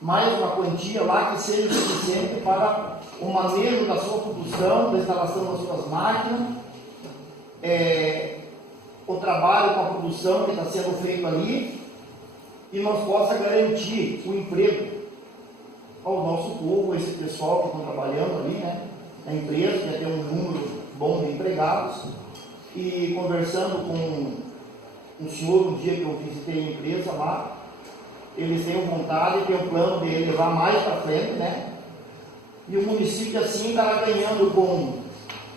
mais uma quantia lá que seja suficiente para o manejo da sua produção, da instalação das suas máquinas, o trabalho com a produção que está sendo feito ali, e nós possa garantir o emprego ao nosso povo, esse pessoal que estão trabalhando ali, né, na empresa, que tem um número bom de empregados. E conversando com um senhor um dia que eu visitei a empresa lá, eles têm vontade, têm um plano de levar mais para frente, né? E o município assim está ganhando com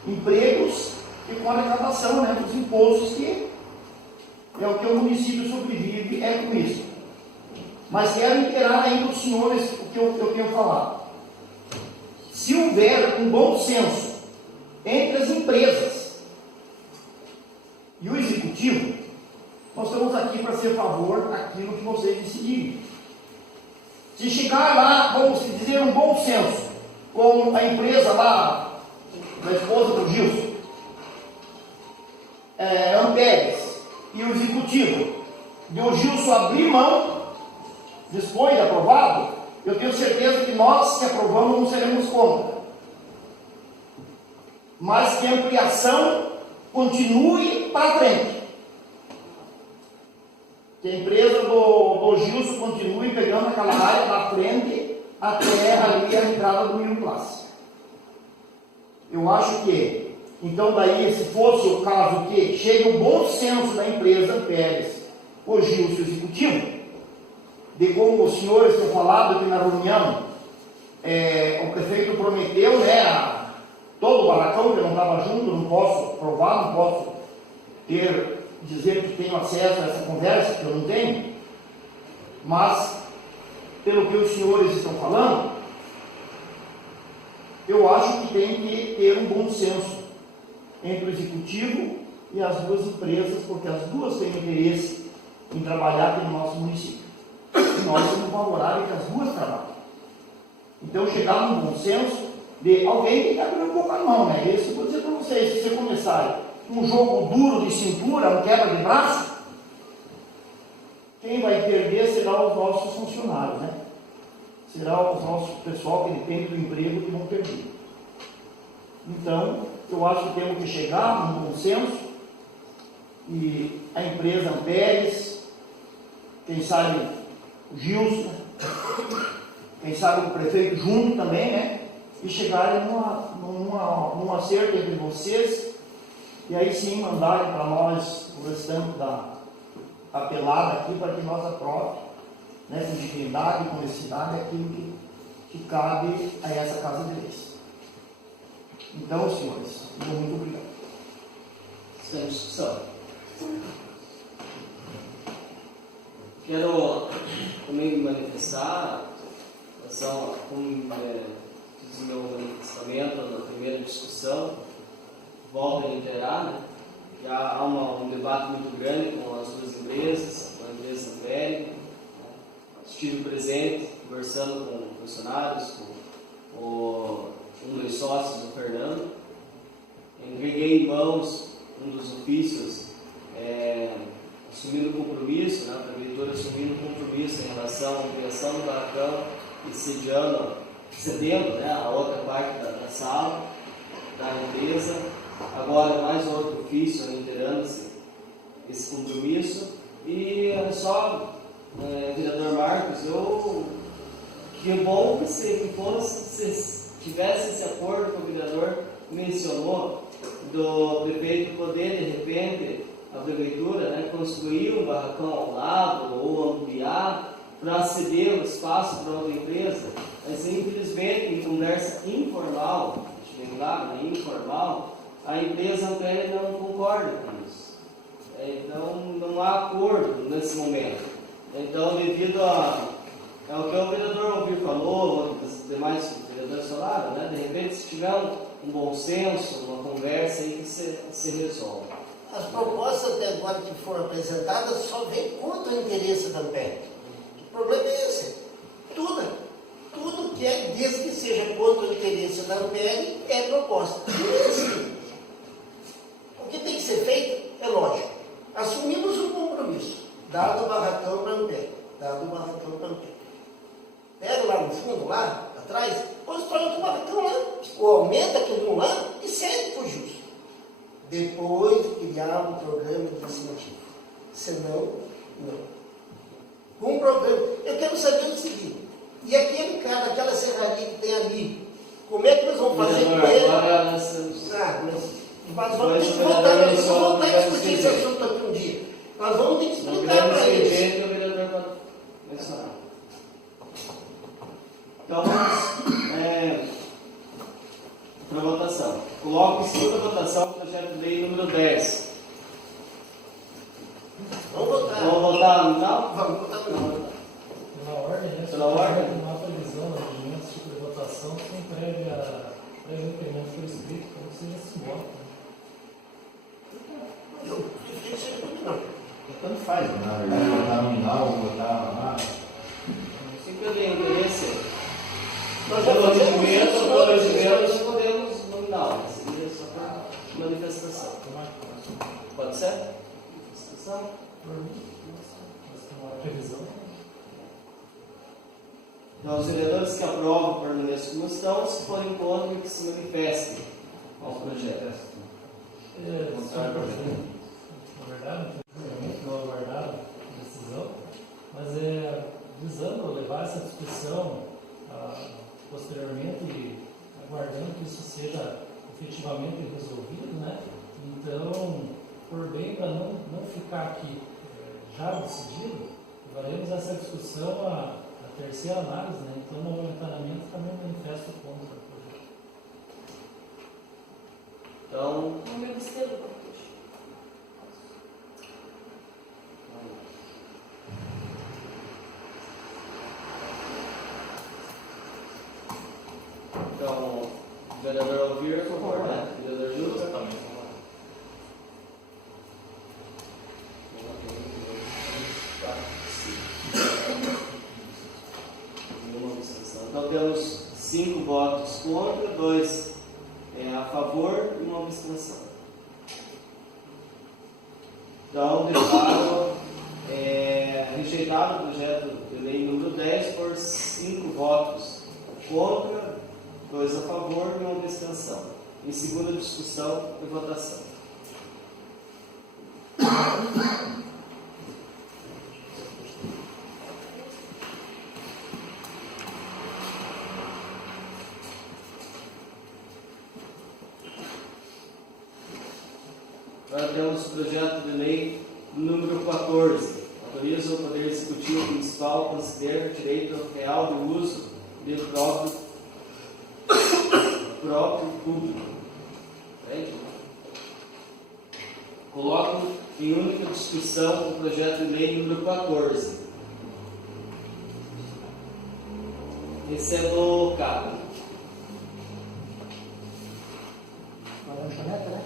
empregos e com arrecadação, né, dos impostos, que é o que o município sobrevive, é com isso. Mas quero inteirar ainda os senhores o que eu tenho falado. Se houver um bom senso entre as empresas e o executivo, nós estamos aqui para ser a favor daquilo que vocês decidirem. Se chegar lá, vamos dizer, um bom senso com a empresa lá, da esposa do Gilson, Amperes, e o executivo de o Gilson abrir mão, depois de aprovado, eu tenho certeza que nós que aprovamos não seremos contra. Mas que a ampliação continue para frente. Que a empresa do Gilson continue pegando aquela área da frente até ali a entrada do middle class. Eu acho que, então daí, se fosse o caso que chegue o bom senso da empresa Pérez, o Gilson executivo, de como os senhores têm falado aqui na reunião, o prefeito prometeu, né, todo o barracão, que eu não estava junto, não posso provar, não posso dizer que tenho acesso a essa conversa, que eu não tenho, mas, pelo que os senhores estão falando, eu acho que tem que ter um bom senso entre o executivo e as duas empresas, porque as duas têm interesse em trabalhar aqui no nosso município. E nós somos favoráveis que as duas trabalhem. Então, chegar num bom senso de alguém que está abrindo um pouco a mão, né? Isso eu vou dizer para vocês: se você começar um jogo duro de cintura, um quebra de braço, quem vai perder será os nossos funcionários, né? Será o nosso pessoal que depende do emprego que vão perder. Então, eu acho que temos que chegar num bom senso, e a empresa Amperes, quem sabe o Gilson, quem sabe o prefeito junto também, né? E chegarem num acerto entre vocês, e aí sim mandarem para nós o restante da papelada aqui, para que nós aprovemos, né, com dignidade e com honestidade, aquilo que cabe a essa Casa de Leis. Então, senhores, muito obrigado. Sem discussão. Quero também me manifestar em relação a como fiz o meu manifestamento na primeira discussão, volto a reiterar, né? Já há um debate muito grande com as duas empresas, com a empresa Ampere, né? Estive presente, conversando com funcionários, com um dos sócios do Fernando, entreguei em mãos um dos ofícios, assumindo compromisso, né? A prefeitura assumindo compromisso em relação à ampliação do barracão e cedendo, né, a outra parte da sala da empresa. Agora mais outro ofício reiterando esse compromisso. E só, vereador Marcos, que bom que se tivesse esse acordo que o vereador mencionou, do prefeito poder, de repente, a prefeitura, né, construir um barracão ao lado ou ampliar para ceder o espaço para outra empresa. Mas, infelizmente, em conversa informal, a empresa Ampere não concorda com isso. Então, não há acordo nesse momento. Então, devido ao que o vereador Alvir falou, os demais vereadores falaram, né? De repente, se tiver um bom senso, uma conversa aí que se resolve. As propostas até agora que foram apresentadas só vêm contra o interesse da Ampere. O problema é esse. Tudo que é, desde que seja contra o interesse da Ampere, é proposta. O que tem que ser feito é lógico. Assumimos um compromisso, dado o barracão para a Ampere. Pega lá no fundo, lá atrás, constrói outro barracão lá, ou aumenta aquele um lá e cede para o justo. Depois criar um programa de incentivo. Senão, não. Com um programa. Eu quero saber o seguinte, e aquele cara, aquela serraria que tem ali, como é que nós vamos fazer com ele? Mas vamos ter que voltar a discutir esse assunto aqui um dia. Nós vamos ter que explicar para eles. Então, para votação. Coloco em segunda votação o projeto de lei número 10. Vamos votar. Vamos votar no final? Vamos votar no final. Pela ordem, né? Pela ordem? Uma previsão, regimentos tipo de votação, sem prévio requerimento por escrito, como seja simbólico. Tanto faz, na verdade, votar nominal ou votar lá. Sempre eu tenho interesse. Nós já fazemos isso, nós podemos nominal, seria só para manifestação. Pode ser? Manifestação? Uma previsão. Então, os vereadores que aprovam permaneçam como estão, se forem contra, que se manifestem ao projeto. Na verdade, não aguardaram a decisão, mas visando levar essa discussão posteriormente e aguardando que isso seja efetivamente resolvido, né? Então, por bem, para não ficar aqui já decidido, levaremos essa discussão à terceira análise, né? Então, momentaneamente, também manifesto contra o projeto. Então, Não me absteve. o vereador Alvir, por favor, né? O vereador Júlio? Também. Então temos 5 votos contra, 2 a favor e uma abstenção. Então, declaro rejeitado o projeto de lei número 10 por 5 votos contra, 2 a favor e uma abstenção. Em segunda discussão e votação. Agora temos o projeto de lei número 14. Autoriza o Poder Executivo Municipal a conceder o direito real de uso de próprio público. Coloco em única discussão o projeto de lei número 14. Recebo o cabo. lanchonete, né?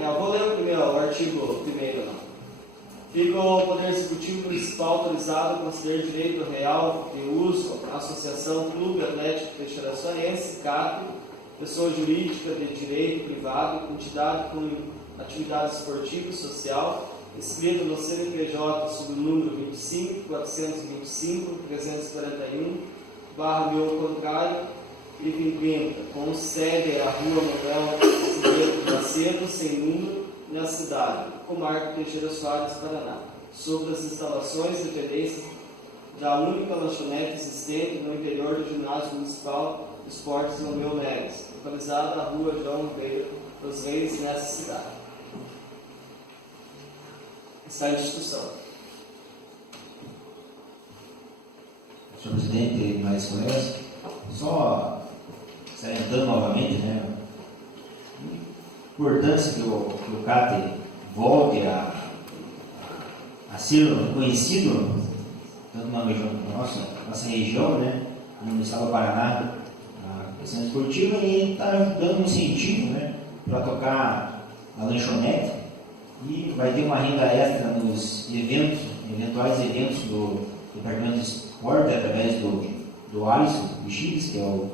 Eu vou ler o primeiro, o artigo 1º. Fica o Poder Executivo Municipal autorizado a conceder direito real de uso à Associação Clube Atlético Teixeira Soarense, CAP, pessoa jurídica de direito privado, entidade com atividade esportiva e social, inscrito no CNPJ sob o número 25.425.341/meu contrário e 50, com sede à Rua Manuel Silveira Macedo, sem número, na cidade, comarca Teixeira Soares, Paraná, sobre as instalações e dependências da única lanchonete existente no interior do Ginásio Municipal de Esportes Romeu Neves, localizada na Rua João dos Reis, nessa cidade. Está em discussão. Senhor presidente, mais colegas, só salientando novamente, né, a importância que o CAT volte a ser reconhecido tanto na nossa região, né, no estado do Paraná, na questão esportiva, e está dando um incentivo, né, para tocar a lanchonete, e vai ter uma renda extra nos eventuais eventos do Departamento de Esporte, através do Alisson Bichides, que é o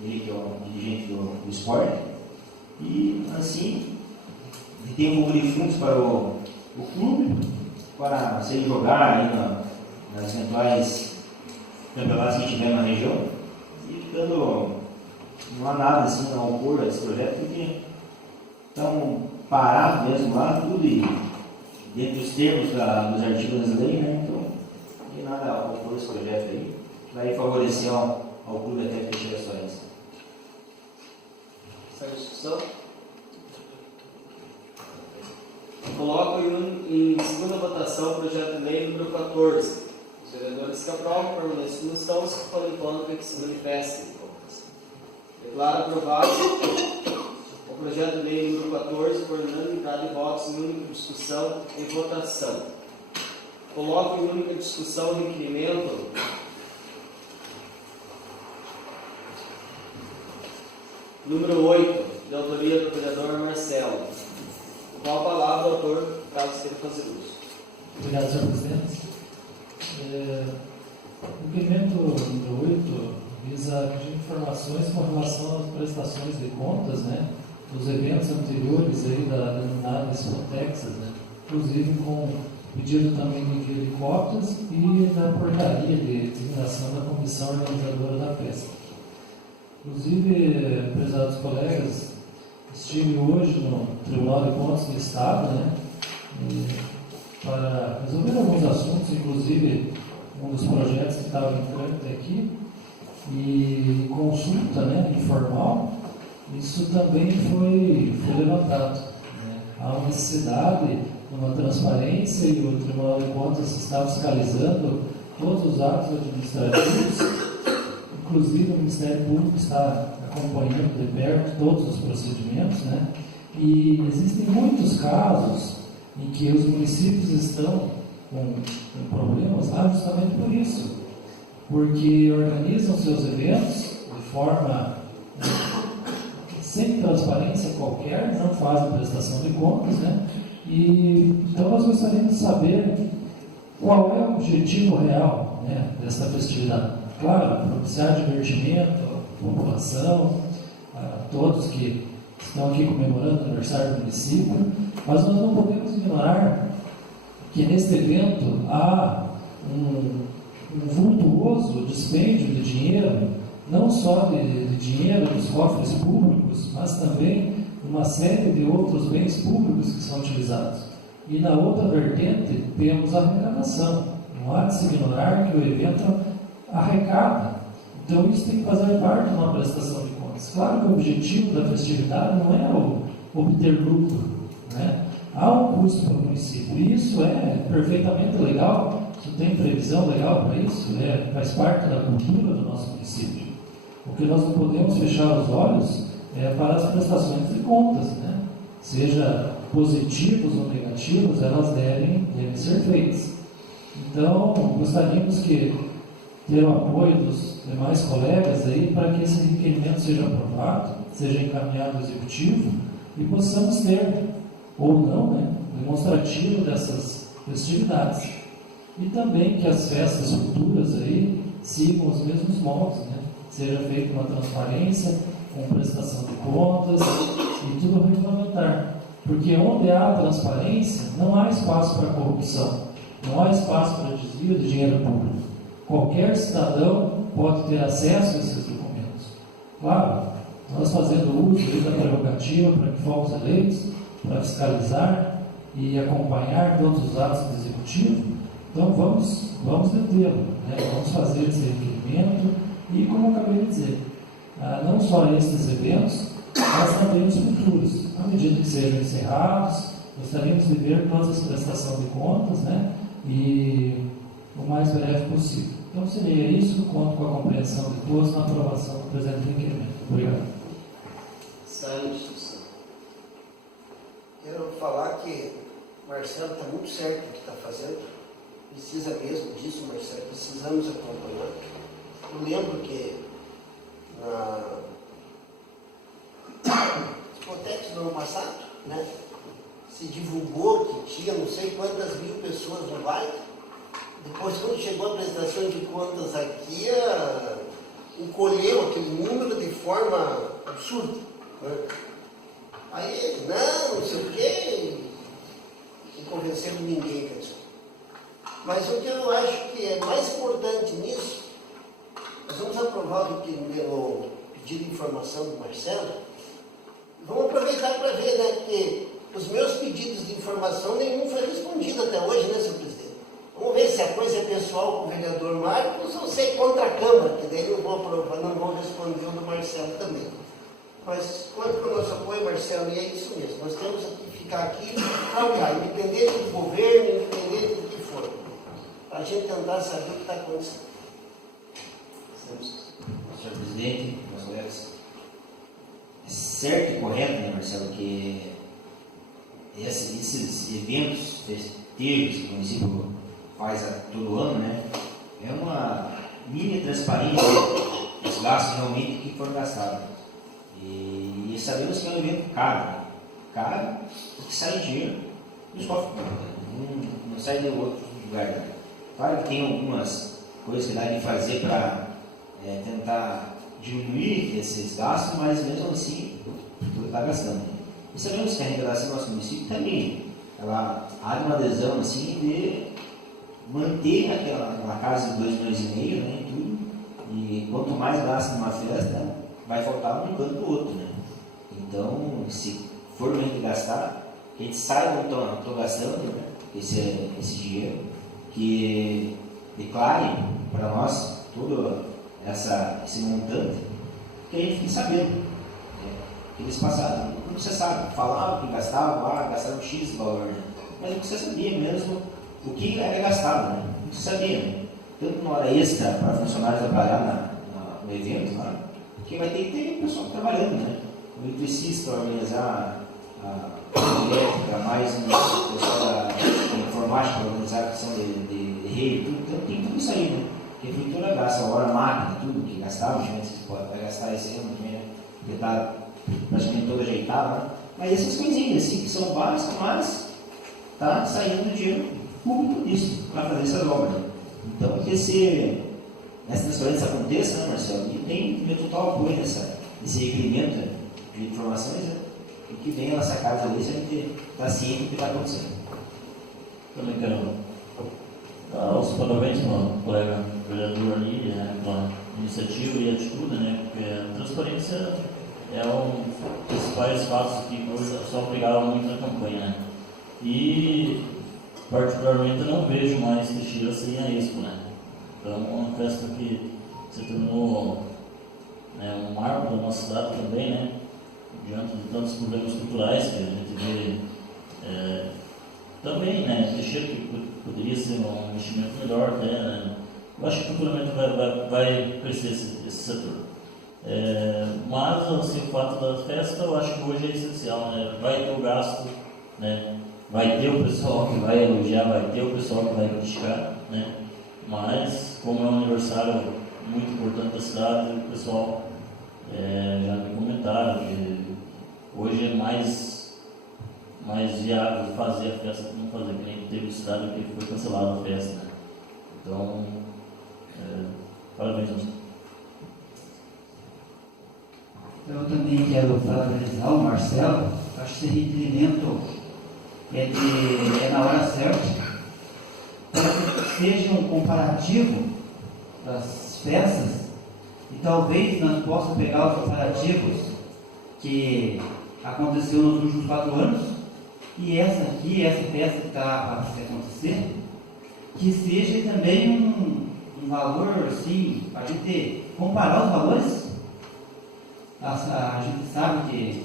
dirigente do esporte, e assim tem um pouco de fundos para o clube, para se ele jogar aí nas eventuais campeonatos que tiver na região, e dando, não há nada assim a opor a esse projeto, porque estão parados mesmo lá, tudo e dentro dos termos dos artigos das leis, né? Então não tem nada a opor esse projeto aí, que vai favorecer ao clube até Teixeira Soares. Essa discussão. Coloco em segunda votação o projeto de lei número 14. Os vereadores que aprovam permanecem como estão, os que forem contra que se manifestem. Declaro aprovado o projeto de lei número 14 por unanimidade de votos em única discussão e votação. Coloco em única discussão o requerimento número 8, de autoria do vereador Marcelo. Com a palavra, o autor, caso queira fazer uso. Obrigado, senhor presidente. O requerimento número 8 visa pedir informações com relação às prestações de contas, né, dos eventos anteriores aí da denominada Expo Texas, né, inclusive com pedido também de envio de cópias e da portaria de designação da comissão organizadora da festa. Inclusive, prezados colegas, estive hoje no Tribunal de Contas do Estado, né, para resolver alguns assuntos, inclusive um dos projetos que estava em trâmite aqui, e consulta, né, informal, isso também foi levantado, né. Há uma necessidade, uma transparência, e o Tribunal de Contas está fiscalizando todos os atos administrativos. Inclusive, o Ministério Público está acompanhando de perto todos os procedimentos, né? E existem muitos casos em que os municípios estão com problemas lá justamente por isso, porque organizam seus eventos de forma sem transparência qualquer, não fazem prestação de contas, né? E então nós gostaríamos de saber qual é o objetivo real, né, desta festividade. Claro, propiciar divertimento à população, a todos que estão aqui comemorando o aniversário do município, mas nós não podemos ignorar que neste evento há um vultuoso dispêndio de dinheiro, não só de dinheiro dos cofres públicos, mas também uma série de outros bens públicos que são utilizados. E na outra vertente temos a arrecadação. Não há de se ignorar que o evento arrecada. Então isso tem que fazer parte de uma prestação de contas. Claro que o objetivo da festividade não é obter lucro, né? Há um custo para o município, e isso é perfeitamente legal, isso tem previsão legal para isso, faz parte da cultura do nosso município. O que nós não podemos fechar os olhos é para as prestações de contas, né? Seja positivos ou negativos, elas devem ser feitas. Então, gostaríamos que ter o apoio dos demais colegas aí para que esse requerimento seja aprovado seja encaminhado ao Executivo e possamos ter, ou não, né, demonstrativo dessas festividades. E também que as festas futuras aí sigam os mesmos moldes, né? Seja feita uma transparência, com prestação de contas e tudo regulamentar. Porque onde há transparência, não há espaço para corrupção, não há espaço para desvio de dinheiro público. Qualquer cidadão pode ter acesso a esses documentos. Claro, nós fazendo uso da prerrogativa para que fomos eleitos, para fiscalizar e acompanhar todos os atos do Executivo, então vamos detê-lo, né? Vamos fazer esse requerimento e, como eu acabei de dizer, não só estes eventos, mas também os futuros. À medida que sejam encerrados, gostaríamos de ver todas as prestações de contas, né? E o mais breve possível. Então seria isso, conto com a compreensão de todos na aprovação do presente requerimento. Obrigado. Santos. Quero falar que o Marcelo está muito certo no que está fazendo. Precisa mesmo disso, Marcelo. Precisamos acompanhar. Eu lembro que na Discotex do ano passado, né, se divulgou que tinha não sei quantas mil pessoas no baile. Depois, quando chegou a apresentação de contas aqui, encolheu aquele número de forma absurda. Né? Aí, não sei o quê, não convencendo ninguém, quer dizer. Mas o que eu acho que é mais importante nisso, nós vamos aprovar o pedido de informação do Marcelo. Vamos aproveitar para ver, né? Porque os meus pedidos de informação, nenhum foi respondido até hoje, né, senhor presidente? Vamos ver se a coisa é pessoal com o vereador Marcos ou se é contra a Câmara, que daí não vou aprovar, não vou responder o do Marcelo também. Mas quanto para o nosso apoio, Marcelo, e é isso mesmo. Nós temos que ficar aqui para olhar, independente do governo, independente do que for, para a gente tentar saber o que está acontecendo. Senhor presidente, meus colegas, é certo e correto, né, Marcelo, que esses eventos festivos que o município faz todo ano, né, é uma mini transparência dos gastos realmente que foram gastados. E sabemos que é um evento caro, né? Caro e que sai dinheiro dos cofres públicos, não sai de outro lugar. Né? Claro que tem algumas coisas que dá de fazer para tentar diminuir esses gastos, mas mesmo assim, tudo está gastando. E sabemos que a arrecadação do nosso município também, ela há uma adesão assim de manter aquela casa de 2,5 milhões, né, e tudo. E quanto mais gasta numa festa, vai faltar um canto do outro, né? Então, se for mesmo gastar, que a gente saiba onde estou gastando, né, esse dinheiro, que declare para nós todo esse montante, que a gente fique sabendo. Né? Que eles passaram, não precisa saber, falavam que gastavam, gastaram X valor, né? Mas não precisa saber mesmo o que era gastado, né? Não precisa saber, né? Tanto na hora extra para funcionários trabalhar no evento, né? Porque vai ter que ter pessoal trabalhando, né? O eletricista para organizar a elétrica, mais o pessoal da informática para organizar a questão de rede, tudo. Então tem tudo isso aí, né? Porque a prefeitura gasta a hora máquina, tudo que gastava, gente vai gastar esse ano também, né? Porque está praticamente todo ajeitado, né? Mas essas coisinhas assim que são básicas, mas está saindo dinheiro público disso para fazer essas obras. Né? Então que essa transparência aconteça, né, Marcelo? E tem meu total apoio nesse requerimento de informações, né? E que venha a nossa casa ali se a gente está ciente do que está acontecendo. Também quero dar os parabéns ao colega vereador ali, né, pela iniciativa e atitude, né? Porque a transparência é um dos principais fatos que hoje só obrigava muito na campanha, né? E particularmente eu não vejo mais Teixeira sem a Expo, né? Então é uma festa que se tornou, né, um marco da nossa cidade também, né? Diante de tantos problemas culturais que a gente vê também, né? Teixeira que poderia ser um investimento melhor até, né? Eu acho que futuramente vai crescer esse setor. Mas assim, o fato da festa eu acho que hoje é essencial, né? Vai ter o gasto, né? Vai ter o pessoal que vai elogiar, vai ter o pessoal que vai criticar, né? Mas como é um aniversário muito importante da cidade, o pessoal já me comentaram que hoje é mais viável fazer a festa que não fazer, que nem teve cidade que foi cancelada a festa, né? Então, parabéns a você. Eu também quero parabenizar o Marcelo. Acho que esse requerimento é na hora certa, para que seja um comparativo das festas, e talvez nós possamos pegar os comparativos que aconteceu nos últimos 4 anos, e essa festa que está a acontecer, que seja também um valor, assim, para a gente comparar os valores. A gente sabe que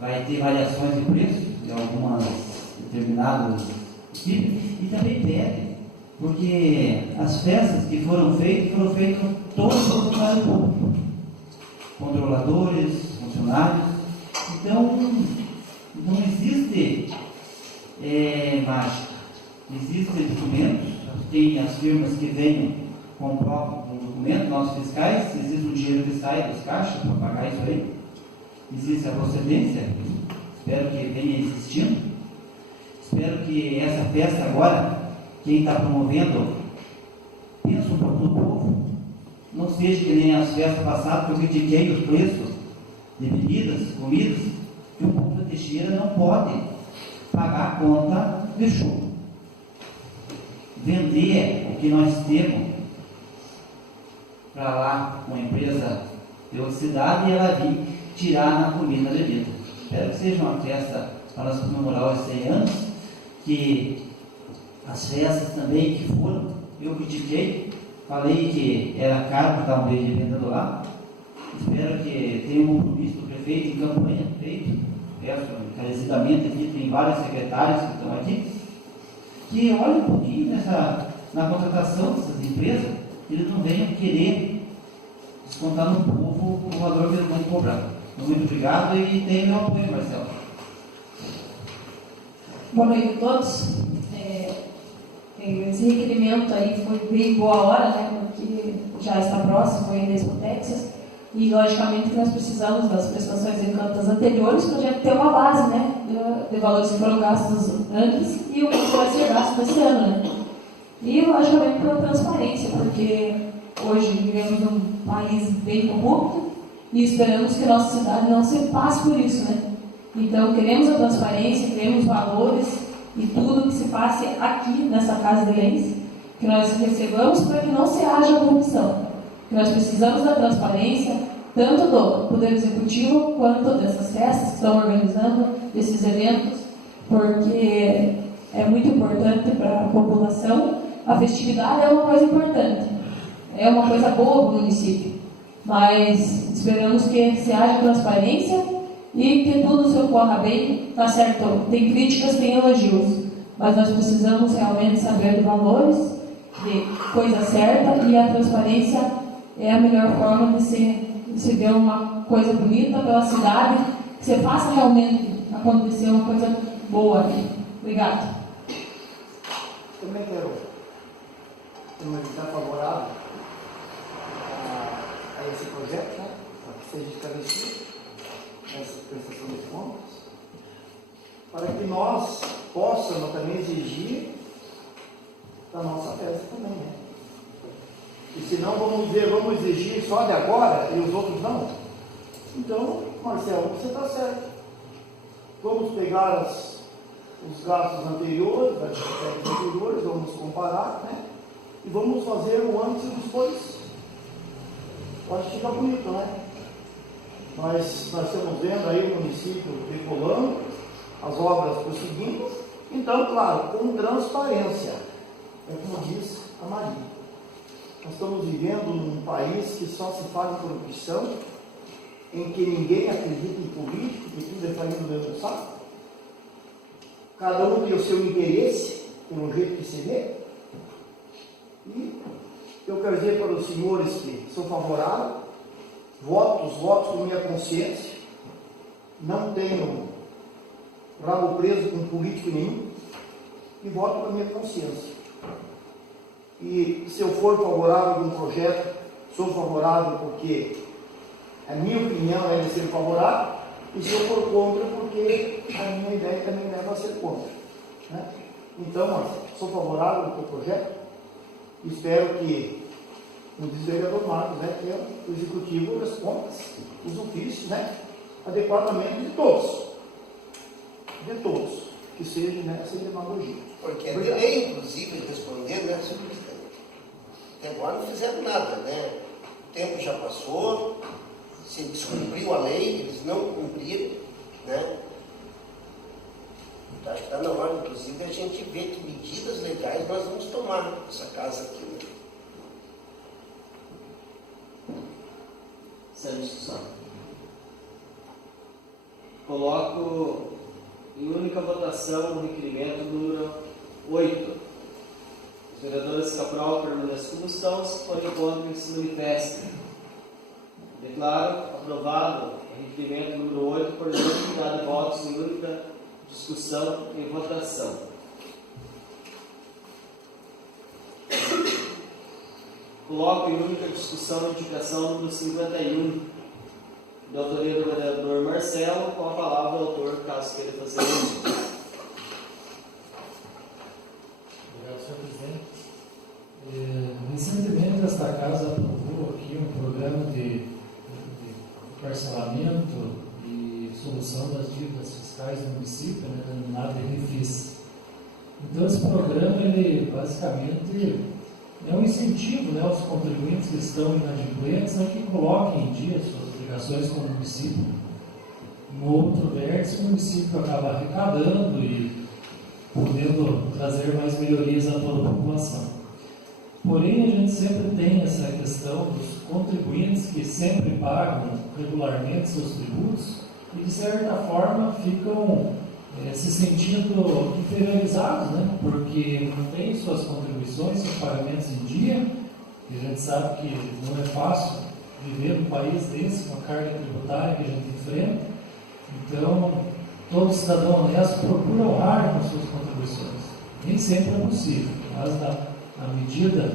vai ter variações de preço de algumas determinados tipos, e também pede, porque as festas que foram feitas todos os funcionários públicos, controladores, funcionários. Então, não existe mágica, existem documentos, tem as firmas que vêm comprovam com documento, nossos fiscais, existe um dinheiro que sai dos caixas para pagar isso aí, existe a procedência, espero que venha existindo, espero que essa festa agora, quem está promovendo, pense um pouco no povo, não seja que nem as festas passadas que eu critiquei os preços de bebidas, comidas, que o povo da Teixeira não pode pagar a conta de show. Vender o que nós temos para lá com a empresa de outra cidade e ela vir tirar na comida na bebida. Espero que seja uma festa para nós comemorar os 100 anos, que as festas também que foram, eu critiquei, falei que era caro para dar um beijo de vendedor lá. Espero que tenha um compromisso do prefeito em campanha feito, peço encarecidamente aqui, tem vários secretários que estão aqui, que olhem um pouquinho na contratação dessas empresas, eles não venham querer descontar no povo o valor que eles vão cobrar. Então, muito obrigado e tenho meu apoio, Marcelo. Boa noite a todos. Esse requerimento aí foi bem boa hora, né, porque já está próximo ainda da Texas, e logicamente que nós precisamos das prestações de contas anteriores para a gente ter uma base, né, de valores que foram gastos antes e o que vai ser gasto nesse ano, né. E logicamente pela transparência, porque hoje vivemos num país bem corrupto e esperamos que a nossa cidade não se passe por isso, né. Então queremos a transparência, queremos valores e tudo que se passe aqui nessa Casa de Leis, que nós recebamos para que não se haja corrupção. Que nós precisamos da transparência, tanto do Poder Executivo quanto dessas festas que estão organizando, desses eventos, porque é muito importante para a população. A festividade é uma coisa importante, é uma coisa boa para o município, mas esperamos que se haja transparência e que tudo se ocorra bem. Tá certo, tem críticas, tem elogios, mas nós precisamos realmente saber de valores, de coisa certa, e a transparência é a melhor forma de se ver uma coisa bonita pela cidade, que se faça realmente acontecer uma coisa boa aqui. Obrigado. Também quero manifestar favorável a esse projeto, né, para que seja esclarecido essa prestação de contas, para que nós possamos também exigir da nossa festa também, né? E se não, vamos exigir só de agora e os outros não. Então, Marcelo, você está certo. Vamos pegar os gastos anteriores, as despesas anteriores, vamos comparar, né? E vamos fazer o antes e o depois. Eu acho que fica bonito, né? Nós estamos vendo aí o município decolando, as obras prosseguindo, então, claro, com transparência. É como diz a Maria. Nós estamos vivendo num país que só se fala em corrupção, em que ninguém acredita em político, que tudo é farinha do mesmo saco. Cada um tem o seu interesse, pelo jeito que se vê. E eu quero dizer para os senhores que são favoráveis, votos com minha consciência, não tenho rabo preso com político nenhum, e voto com a minha consciência. E se eu for favorável a um projeto sou favorável porque a minha opinião é de ser favorável, e se eu for contra, porque a minha ideia também leva a ser contra. Né? Então, sou favorável ao projeto, espero que o vereador Marcos, né, que é o executivo, responda os ofícios, né, adequadamente de todos, que seja, né, sem demagogia. Porque é de lei, inclusive, responder, né, senhor presidente? Até agora não fizeram nada, né? O tempo já passou, se descumpriu a lei, eles não cumpriram, né? Então, acho que está na hora, inclusive, a gente ver que medidas legais nós vamos tomar nessa casa aqui, né? Sem discussão. Coloco em única votação o requerimento número 8. Os vereadores Capral permanecem como estão, se forem contra que se manifestem. Declaro aprovado o requerimento número 8 por unanimidade de votos em única discussão e votação. Coloco em única discussão a indicação número 51, de autoria do vereador Marcelo, com a palavra o autor, caso queira fazer uso. Obrigado, senhor presidente. Recentemente, esta casa aprovou aqui um programa de parcelamento e solução das dívidas fiscais do município, né, denominado de REFIS. Então, esse programa, ele basicamente é um incentivo, né, aos contribuintes que estão inadimplentes a que coloquem em dia suas obrigações com o município. No outro vértice, o município acaba arrecadando e podendo trazer mais melhorias a toda a população. Porém, a gente sempre tem essa questão dos contribuintes que sempre pagam regularmente seus tributos e, de certa forma, ficam se sentindo inferiorizados, né? Porque não têm suas contribuições, seus pagamentos em dia, e a gente sabe que não é fácil viver num país desse, com a carga tributária que a gente enfrenta. Então, todo cidadão honesto procura honrar com suas contribuições. Nem sempre é possível, mas na medida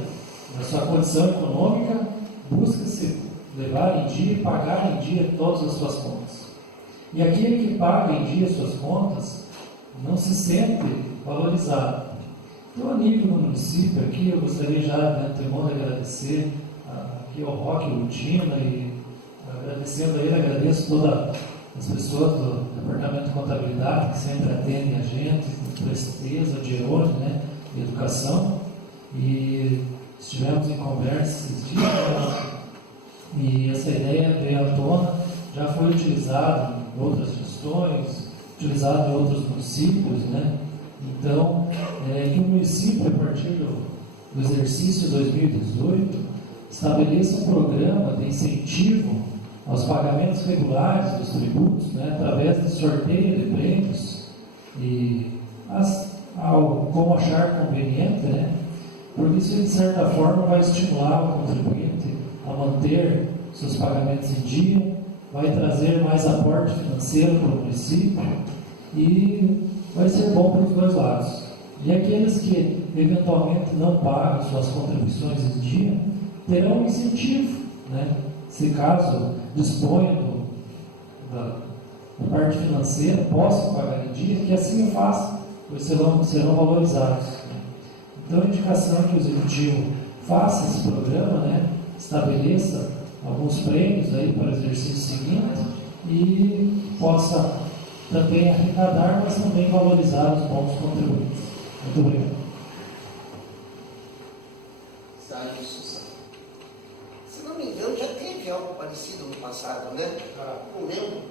da sua condição econômica, busca-se levar em dia e pagar em dia todas as suas contas. E aquele que paga em dia suas contas não se sente valorizado. Então, a nível do município, aqui eu gostaria já de antemão de agradecer aqui ao Roque Utina e agradecendo a ele, agradeço todas as pessoas do Departamento de Contabilidade que sempre atendem a gente, com presteza, de Jerônimo, né, de Educação, e estivemos em conversa esses dias, né, e essa ideia veio à tona, já foi utilizada em outras gestões, utilizada em outros municípios, né? Então, que o município, a partir do exercício 2018, estabeleça um programa de incentivo aos pagamentos regulares dos tributos, né, através de sorteio de prêmios e como achar conveniente, né? Porque isso, de certa forma, vai estimular o contribuinte a manter seus pagamentos em dia, vai trazer mais aporte financeiro para o município e vai ser bom para os dois lados. E aqueles que eventualmente não pagam suas contribuições em dia terão um incentivo, né? Se caso disponham da parte financeira, possam pagar em dia, que assim o façam, pois serão valorizados. Então, a indicação é que o Executivo faça esse programa, né? Estabeleça alguns prêmios aí para o exercício seguinte e possa também arrecadar, mas também valorizar os bons contribuintes. Muito obrigado. Está em discussão. Se não me engano, já teve algo parecido no passado, né? Não lembro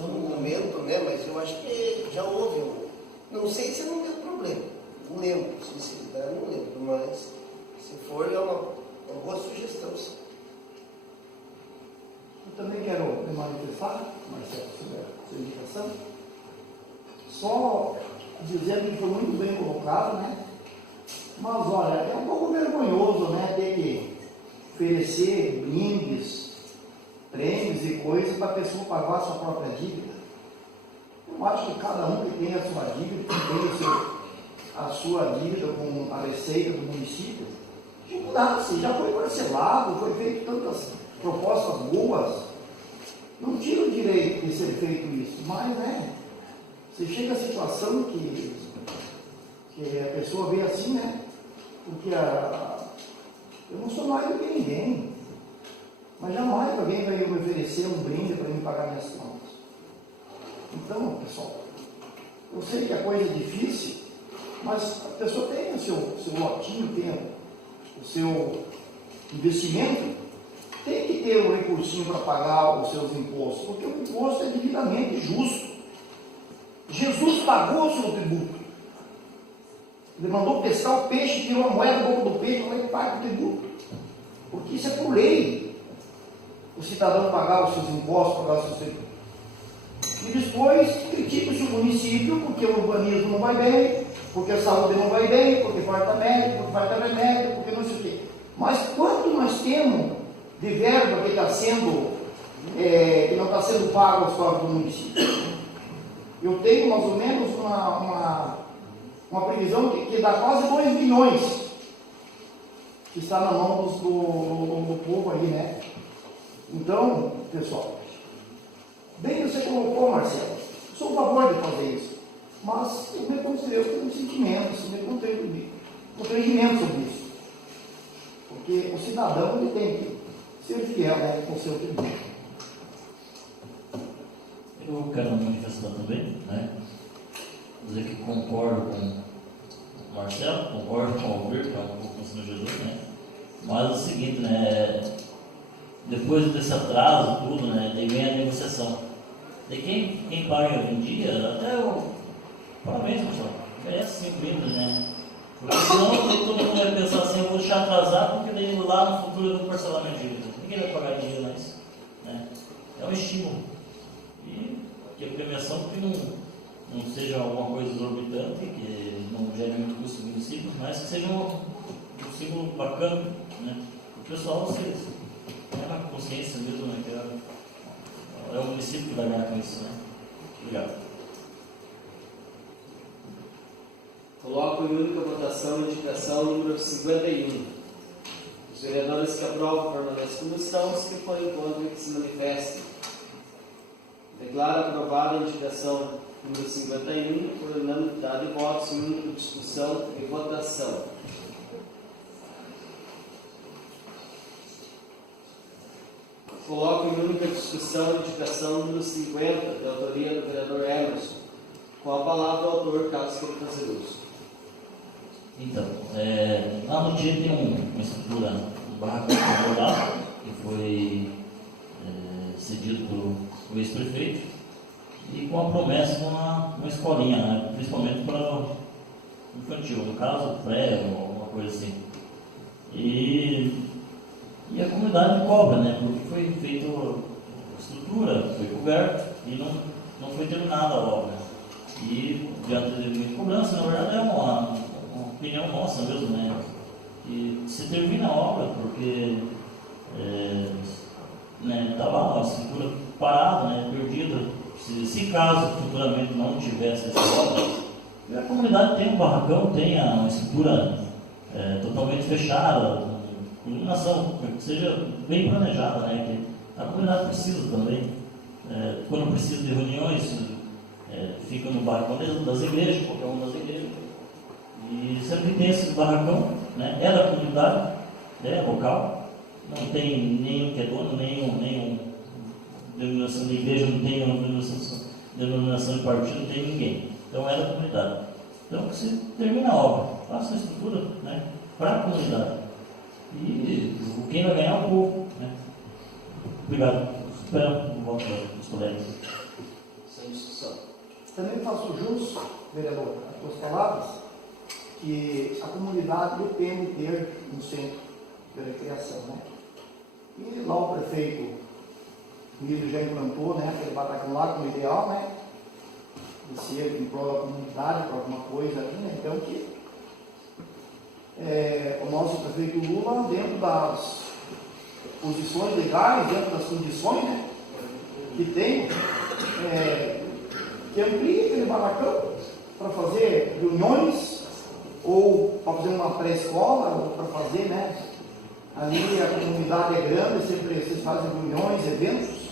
no momento, né? Mas eu acho que já houve um. Não sei se não deu problema. Não lembro, sinceridade, não lembro. Mas se for, é uma boa sugestão, sim. Eu também quero me manifestar, Marcelo, sobre a sua indicação. Só dizendo que foi muito bem colocado, né? Mas olha, é um pouco vergonhoso, né? Ter que oferecer brindes, prêmios e coisas para a pessoa pagar a sua própria dívida. Eu acho que cada um que tem a sua dívida, que tem a sua dívida com a receita do município, que mudasse, já foi parcelado, foi feito tantas propostas boas. Não tira o direito de ser feito isso, mas, né, você chega à situação que a pessoa vê assim, né, porque eu não sou mais do que ninguém, mas jamais alguém vai me oferecer um brinde para me pagar minhas contas. Então, pessoal, eu sei que a coisa é difícil, mas a pessoa tem o seu lotinho, tem o seu investimento, tem que ter um recursinho para pagar os seus impostos, porque o imposto é devidamente justo. Jesus pagou o seu tributo. Ele mandou pescar o peixe, tirou a moeda da boca do peixe, mas ele paga o tributo. Porque isso é por lei. O cidadão pagar os seus impostos, pagar os seus tributos. E depois critica-se o município porque o urbanismo não vai bem, porque a saúde não vai bem, porque falta médico, porque falta remédio, porque não sei o quê. Mas quanto nós temos de verba que está sendo, que não está sendo pago aos cofres do município? Eu tenho mais ou menos uma previsão que dá quase 2 milhões que está na mão do povo aí, né? Então, pessoal, bem você colocou, Marcelo, sou a favor de fazer isso, mas eu me considero com sentimentos, me constrangimento sobre isso, porque o cidadão ele tem que ser fiel, né, com o seu tributo. Eu quero manifestar também, né? Dizer que concordo com o Marcelo, concordo com o Alberto, que é um pouco com o Senhor Jesus, né? Mas é o seguinte, né? Depois desse atraso, tudo, né? Daí vem a negociação. E quem paga hoje em dia, até o parabéns, pessoal, merece sim brinde, né? Porque senão todo mundo vai pensar assim, eu vou deixar atrasar, porque daí lá no futuro eu vou parcelar minha dívida. Ninguém vai pagar dinheiro mais, né? É um estímulo. E que a premiação que não seja alguma coisa exorbitante, que não gere muito custo no município, mas que seja um símbolo bacana, né? O pessoal, vocês tenham uma consciência mesmo, né? Que é o município que vai ganhar com isso, né? Obrigado. Coloco em única votação a indicação número 51. Os vereadores que aprovam permanecem como estão, os que forem contra que se manifestem. Declaro aprovada a indicação número 51, por unanimidade de votos em única discussão e votação. Coloco em única discussão a indicação número 50, de autoria do vereador Emerson. Com a palavra o autor, caso queira fazer uso. Então, lá no dia tem uma estrutura, um barracão abordado, que foi cedido pelo ex-prefeito, e com a promessa de uma escolinha, né, principalmente para o infantil, no caso, pré ou alguma coisa assim. E a comunidade cobra, né, porque foi feita a estrutura, foi coberto e não foi terminada a obra. E diante de muita cobrança, na verdade é uma opinião nossa mesmo, né, que se termina a obra, porque está lá a estrutura parada, né, perdida. Se caso futuramente não tivesse essa obra, a comunidade tem um barracão, tem uma estrutura totalmente fechada, com iluminação, que seja bem planejada, né, que a comunidade precisa também. Quando precisa de reuniões, fica no barracão das igrejas, qualquer uma das igrejas. E sempre tem esse barracão, né, é da comunidade, é local, não tem nenhum que é dono, nenhum denominação de igreja, não tem denominação de partido, não tem ninguém. Então é da comunidade. Então você termina a obra, faça a estrutura, né, para a comunidade. E quem vai ganhar é o povo, né? Obrigado. Espero o voto dos colegas. Sem discussão. Também faço jus, vereador, às suas palavras, que a comunidade depende de ter um centro de recreação, né? E lá o prefeito Milo já implantou, né, aquele barracão lá como ideal, né, de ser em prol da comunidade, para alguma coisa ali, né, então que o nosso prefeito Lula, dentro das posições legais, dentro das condições, né, que tem, que amplie aquele barracão para fazer reuniões, ou para fazer uma pré-escola, ou para fazer, né? Ali a comunidade é grande, sempre vocês fazem reuniões, eventos.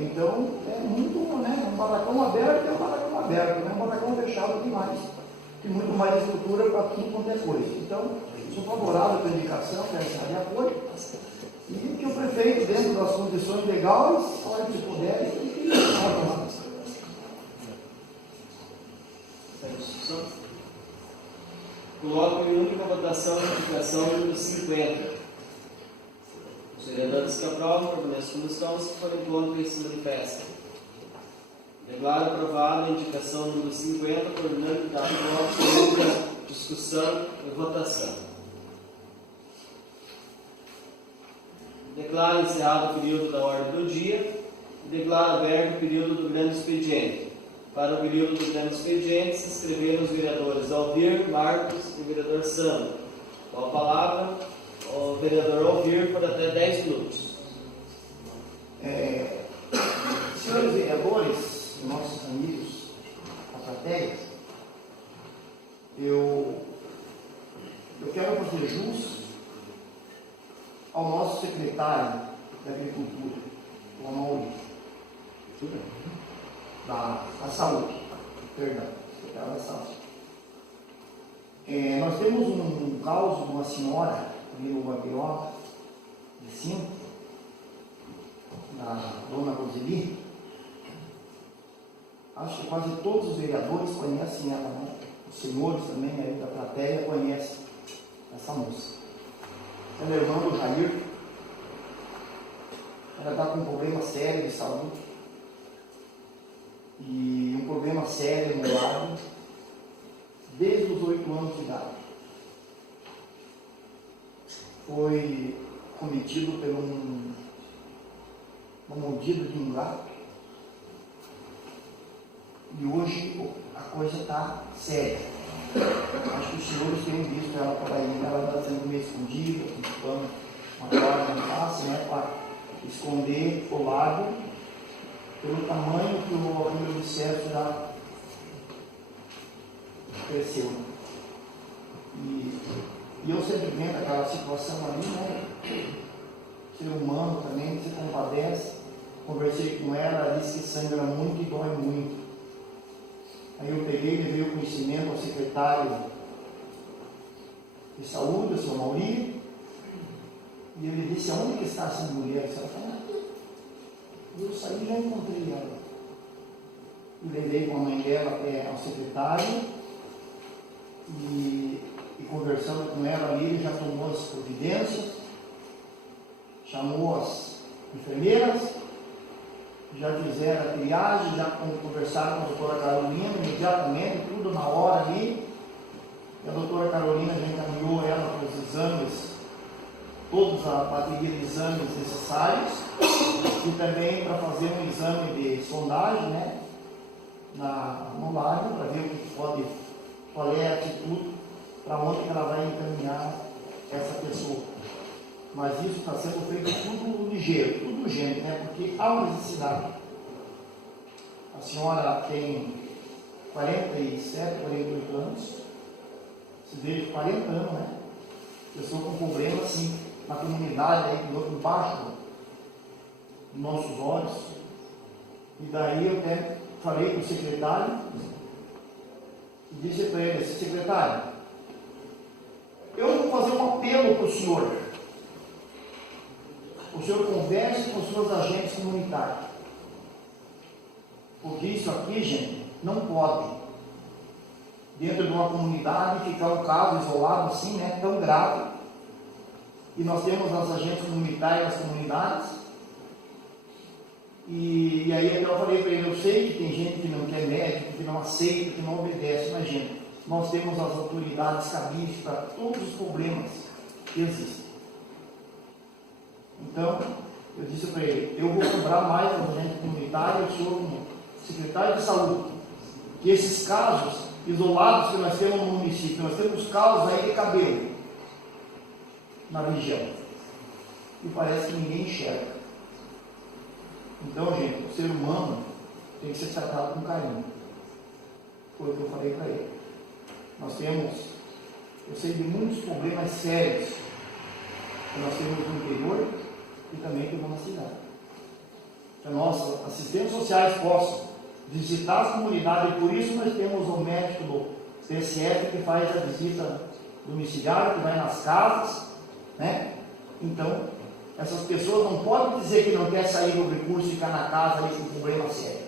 Então, é muito, né? Um barracão aberto é um barracão aberto, né? Um barracão fechado demais. Tem muito mais estrutura para tudo quanto é coisa. Então, sou favorável com a indicação, quero estar de apoio. E que o prefeito, dentro das condições legais, olha, se puder, tem que ir. Coloco em única votação a indicação número 50. Os vereadores que aprovam permaneçam como estão, se forem contra, se manifestam. Declaro aprovada a indicação número 50 por unanimidade de votos, outra discussão e votação. Declaro encerrado o período da ordem do dia e declaro aberto o período do grande expediente. Para o período do grande expediente, se inscreveram os vereadores Alvir, Marcos e o vereador Sandro. Com a palavra, o vereador Alvir por até 10 minutos. Senhores vereadores, nossos amigos, a plateia, eu quero fazer jus ao nosso secretário da Agricultura, o Amaury, da Saúde, perdão, secretário da Saúde. Nós temos um caso de uma senhora, ali no Guapiroca, de cima, da dona Roseli. Acho que quase todos os vereadores conhecem ela, né? Os senhores também aí da plateia conhecem essa moça. Ela é irmã do Jair. Ela está com um problema sério de saúde. E um problema sério no lado desde os 8 anos de idade. Foi cometido por uma mordida de um gato. E hoje a coisa está séria. Acho que os senhores têm visto ela por aí, ela está sendo meio escondida, ocupando uma corda no passe, né, para esconder o lado, pelo tamanho que o número de certo já cresceu. E eu sempre vendo aquela situação ali, né, ser humano também, se compadece. Conversei com ela, ela disse que sangra muito e dói muito. Aí eu peguei e levei o conhecimento ao secretário de saúde, o senhor Mauri, e ele disse: aonde que está essa mulher? Ela falou: eu saí e já encontrei ela. E levei com a mãe dela ao secretário e conversando com ela ali, ele já tomou as providências, chamou as enfermeiras, já fizeram a triagem, já conversaram com a doutora Carolina imediatamente, tudo na hora ali. E a doutora Carolina já encaminhou ela para os exames, toda a bateria de exames necessários, e também para fazer um exame de sondagem, né, no lábio, para ver o que pode, qual é a atitude, para onde ela vai encaminhar essa pessoa. Mas isso está sendo feito tudo ligeiro, tudo urgente, né? Porque há uma necessidade. A senhora tem 47, 48 anos, se desde 40 anos, né? Pessoa com problema assim, na comunidade, aí, embaixo dos nossos olhos. E daí eu até falei com o secretário e disse para ele: secretário, eu vou fazer um apelo para o senhor. O senhor converse com os seus agentes comunitários. Porque isso aqui, gente, não pode. Dentro de uma comunidade, ficar um caso isolado assim, né, tão grave. E nós temos os agentes comunitários nas comunidades. E aí até eu falei para ele: eu sei que tem gente que não quer médico, que não aceita, que não obedece, mas, gente, nós temos as autoridades cabíveis para todos os problemas que existem. Então, eu disse para ele: eu vou cobrar mais ao agente comunitário, eu sou como secretário de saúde, que esses casos isolados que nós temos no município, nós temos casos aí de cabelo na região, e parece que ninguém enxerga. Então, gente, o ser humano tem que ser tratado com carinho. Foi o que eu falei para ele. Eu sei de muitos problemas sérios que nós temos no interior e também temos na cidade. Que nossos assistentes sociais possam visitar as comunidades, e por isso nós temos o médico do TCF que faz a visita domiciliar, que vai nas casas, né? Então, essas pessoas não podem dizer que não quer sair do recurso e ficar na casa ali com um problema sério.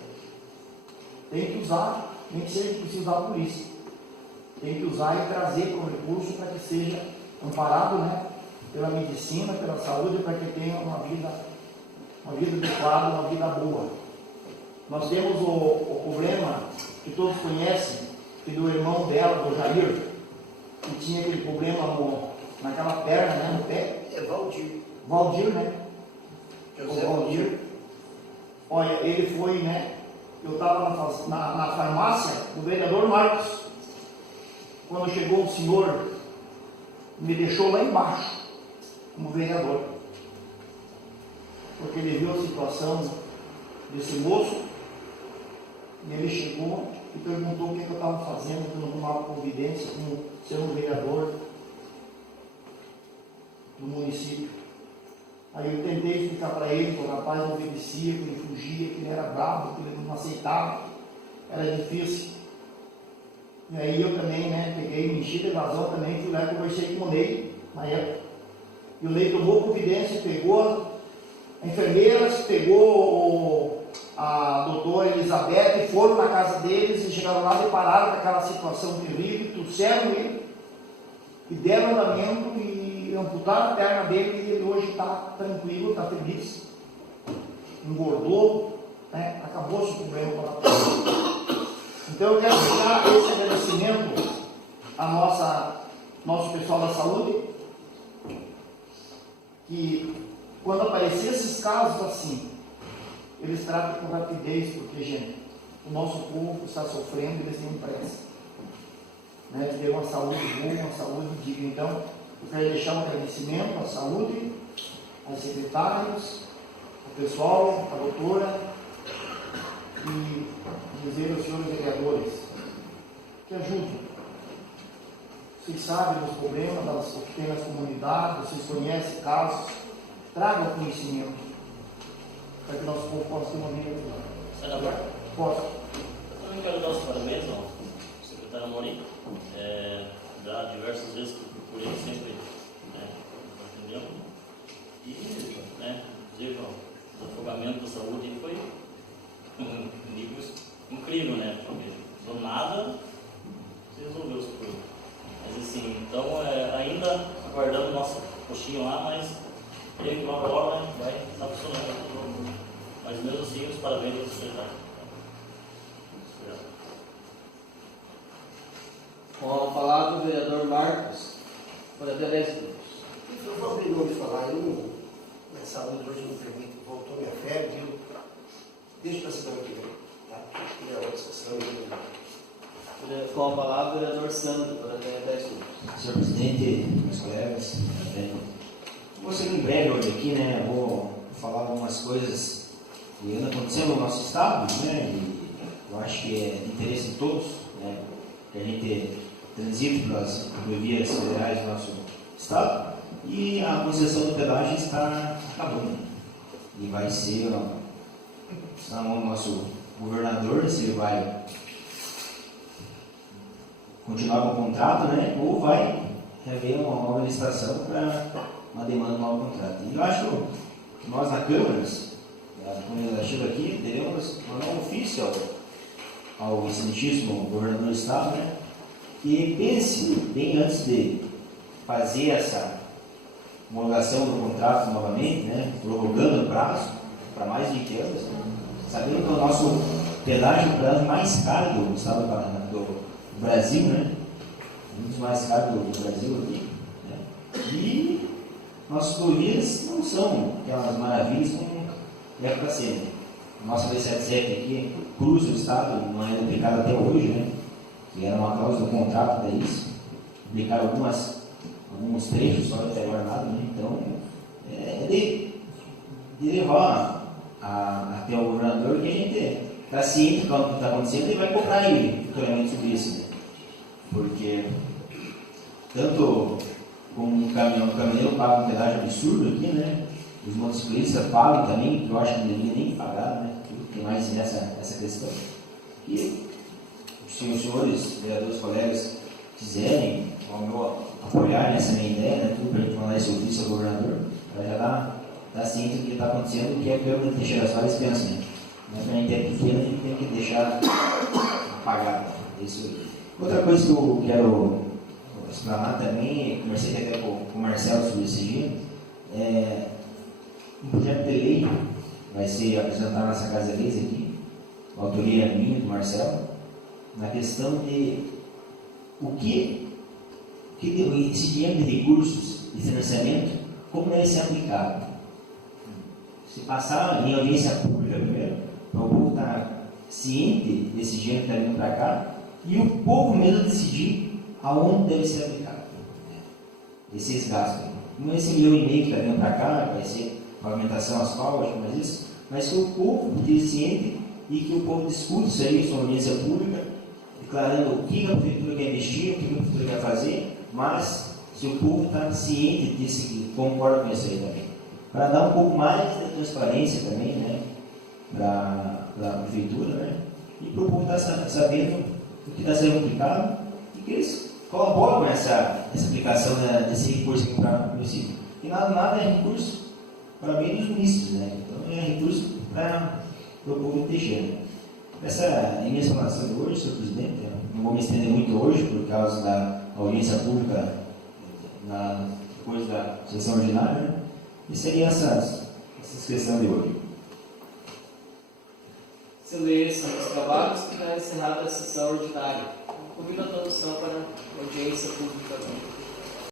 Tem que usar, nem que seja preciso usar a polícia. Tem que usar e trazer para o recurso para que seja amparado, né, pela medicina, pela saúde, para que tenha uma vida adequada, uma vida boa. Nós temos o problema que todos conhecem, que do irmão dela, do Jair, que tinha aquele problema naquela perna, né, no pé. É Valdir. Valdir, né? José O Valdir. Olha, ele foi, né? Eu estava na farmácia do vereador Marcos. Quando chegou o senhor, me deixou lá embaixo, como vereador. Porque ele viu a situação desse moço, e ele chegou e perguntou o que eu estava fazendo, que eu não tomava providência como ser um vereador do município. Aí eu tentei explicar para ele que o rapaz não obedecia, que ele fugia, que ele era bravo, que ele não aceitava, era difícil. E aí eu também, né, peguei, me enchi de razão também, fui lá e conversei com o Ney, na época. E o Ney tomou providência, pegou a enfermeira, pegou a doutora Elizabeth, e foram na casa deles e chegaram lá, depararam com aquela situação terrível, trouxeram ele e deram andamento e amputaram a perna dele, e ele hoje está tranquilo, está feliz, engordou, né, acabou-se o problema com a Então eu quero deixar esse agradecimento a nosso pessoal da saúde, que quando aparecer esses casos assim, eles tratam com rapidez, porque, gente, o nosso povo está sofrendo e eles têm pressa, né, de ter uma saúde boa, uma saúde digna. Então, eu quero deixar um agradecimento à saúde, aos secretários, ao pessoal, à doutora, e dizer aos senhores vereadores que ajudem. Vocês sabem dos problemas que tem nas comunidades, vocês conhecem casos, tragam conhecimento para que nosso povo possa ter uma vida melhor. Senador? Posso? Eu também quero dar os parabéns ao secretário Amorim. Já diversas vezes que eu procurei, sempre atendendo. E, inclusive, o desafogamento da saúde foi um nível incrível, né? Porque do nada se resolveu os problemas. Mas assim, então ainda aguardando nosso coxinho lá, mas creio que uma hora vai estar funcionando. Mas mesmo assim, os parabéns ao secretário. Com a palavra o vereador Marcos, por até 10 minutos. Eu vou abrir mão de falar, na saúde hoje não permite, voltou minha febre, deixa para semana que vem, tá? E a outra sessão. Com a palavra o vereador Sandro, por até 10 minutos. Senhor presidente, meus colegas, vou ser em breve hoje aqui, né? Vou falar algumas coisas que andam acontecendo no nosso estado, né? E eu acho que é de interesse de todos, né? Que a gente transite pelas rodovias federais do nosso estado, e a concessão do pedágio está acabando. E vai ser na mão do nosso governador, se ele vai continuar com o contrato, né? Ou vai haver uma nova licitação para uma demanda de um novo contrato. E eu acho que nós na Câmara, quando ela chega aqui, devemos mandar um ofício ao excelentíssimo governador do estado, né? Que pense bem antes de fazer essa homologação do contrato novamente, né? Prorrogando o prazo para mais de 20 anos, sabendo que é o nosso pedágio mais caro do estado do Paraná, do Brasil, né? Um dos mais caros do Brasil aqui, né? E nossas rodovias não são aquelas maravilhas como é para ser. Nossa B77 aqui cruza o estado, não é aplicada até hoje, né? Que era uma cláusula do contrato, daí isso. Aplicaram alguns trechos só até agora nada, né? Então, de levar até o governador, que a gente está ciente do que está acontecendo e vai cobrar ele futuramente sobre isso, né? Porque tanto como um caminhoneiro paga um pedágio absurdo aqui, né? Os motociclistas pagam também, que eu acho que não deveria nem pagar, né? Tem mais essa questão. E se os senhores, vereadores, colegas, quiserem apoiar nessa minha ideia, né? Tudo para a gente mandar esse ofício ao governador, para já dar ciência do que está acontecendo, o que a Câmara de Teixeira Soares pensa, né? Mas para a gente é pequena, a gente tem que deixar apagado. Isso aí. Outra coisa que eu quero explanar também, conversei até com o Marcelo sobre esse dia, um projeto de lei vai ser apresentado nessa Casa de Leis aqui, a autoria é minha, do Marcelo, na questão de o que esse dinheiro de recursos e financiamento, como deve ser aplicado. Se passar em audiência pública primeiro, para o povo estar ciente desse dinheiro que está vindo para cá, e o povo mesmo decidir aonde deve ser aplicado esses gastos. Não é esse 1,5 milhão que está vindo para cá, vai ser pavimentação asfáltica, mas isso vai ser o povo ciente e que o povo discute isso aí, sua audiência pública, declarando o que a prefeitura quer investir, o que a prefeitura quer fazer, mas se o povo está ciente disso, que concorda com isso aí também. Para dar um pouco mais de transparência também, né, para a prefeitura, né, e para o povo estar sabendo o que está sendo aplicado e que eles colaboram com essa aplicação desse recurso aqui para o município. E nada é recurso para bem dos municípios, né, então é recurso para o povo de Teixeira. Essa é a minha explanação de hoje, senhor presidente. Eu não vou me estender muito hoje por causa da audiência pública depois da sessão ordinária, né? E seriam essas questões de hoje. Excelência dos trabalhos, que está encerrada a sessão ordinária. Convido a tradução para a audiência pública.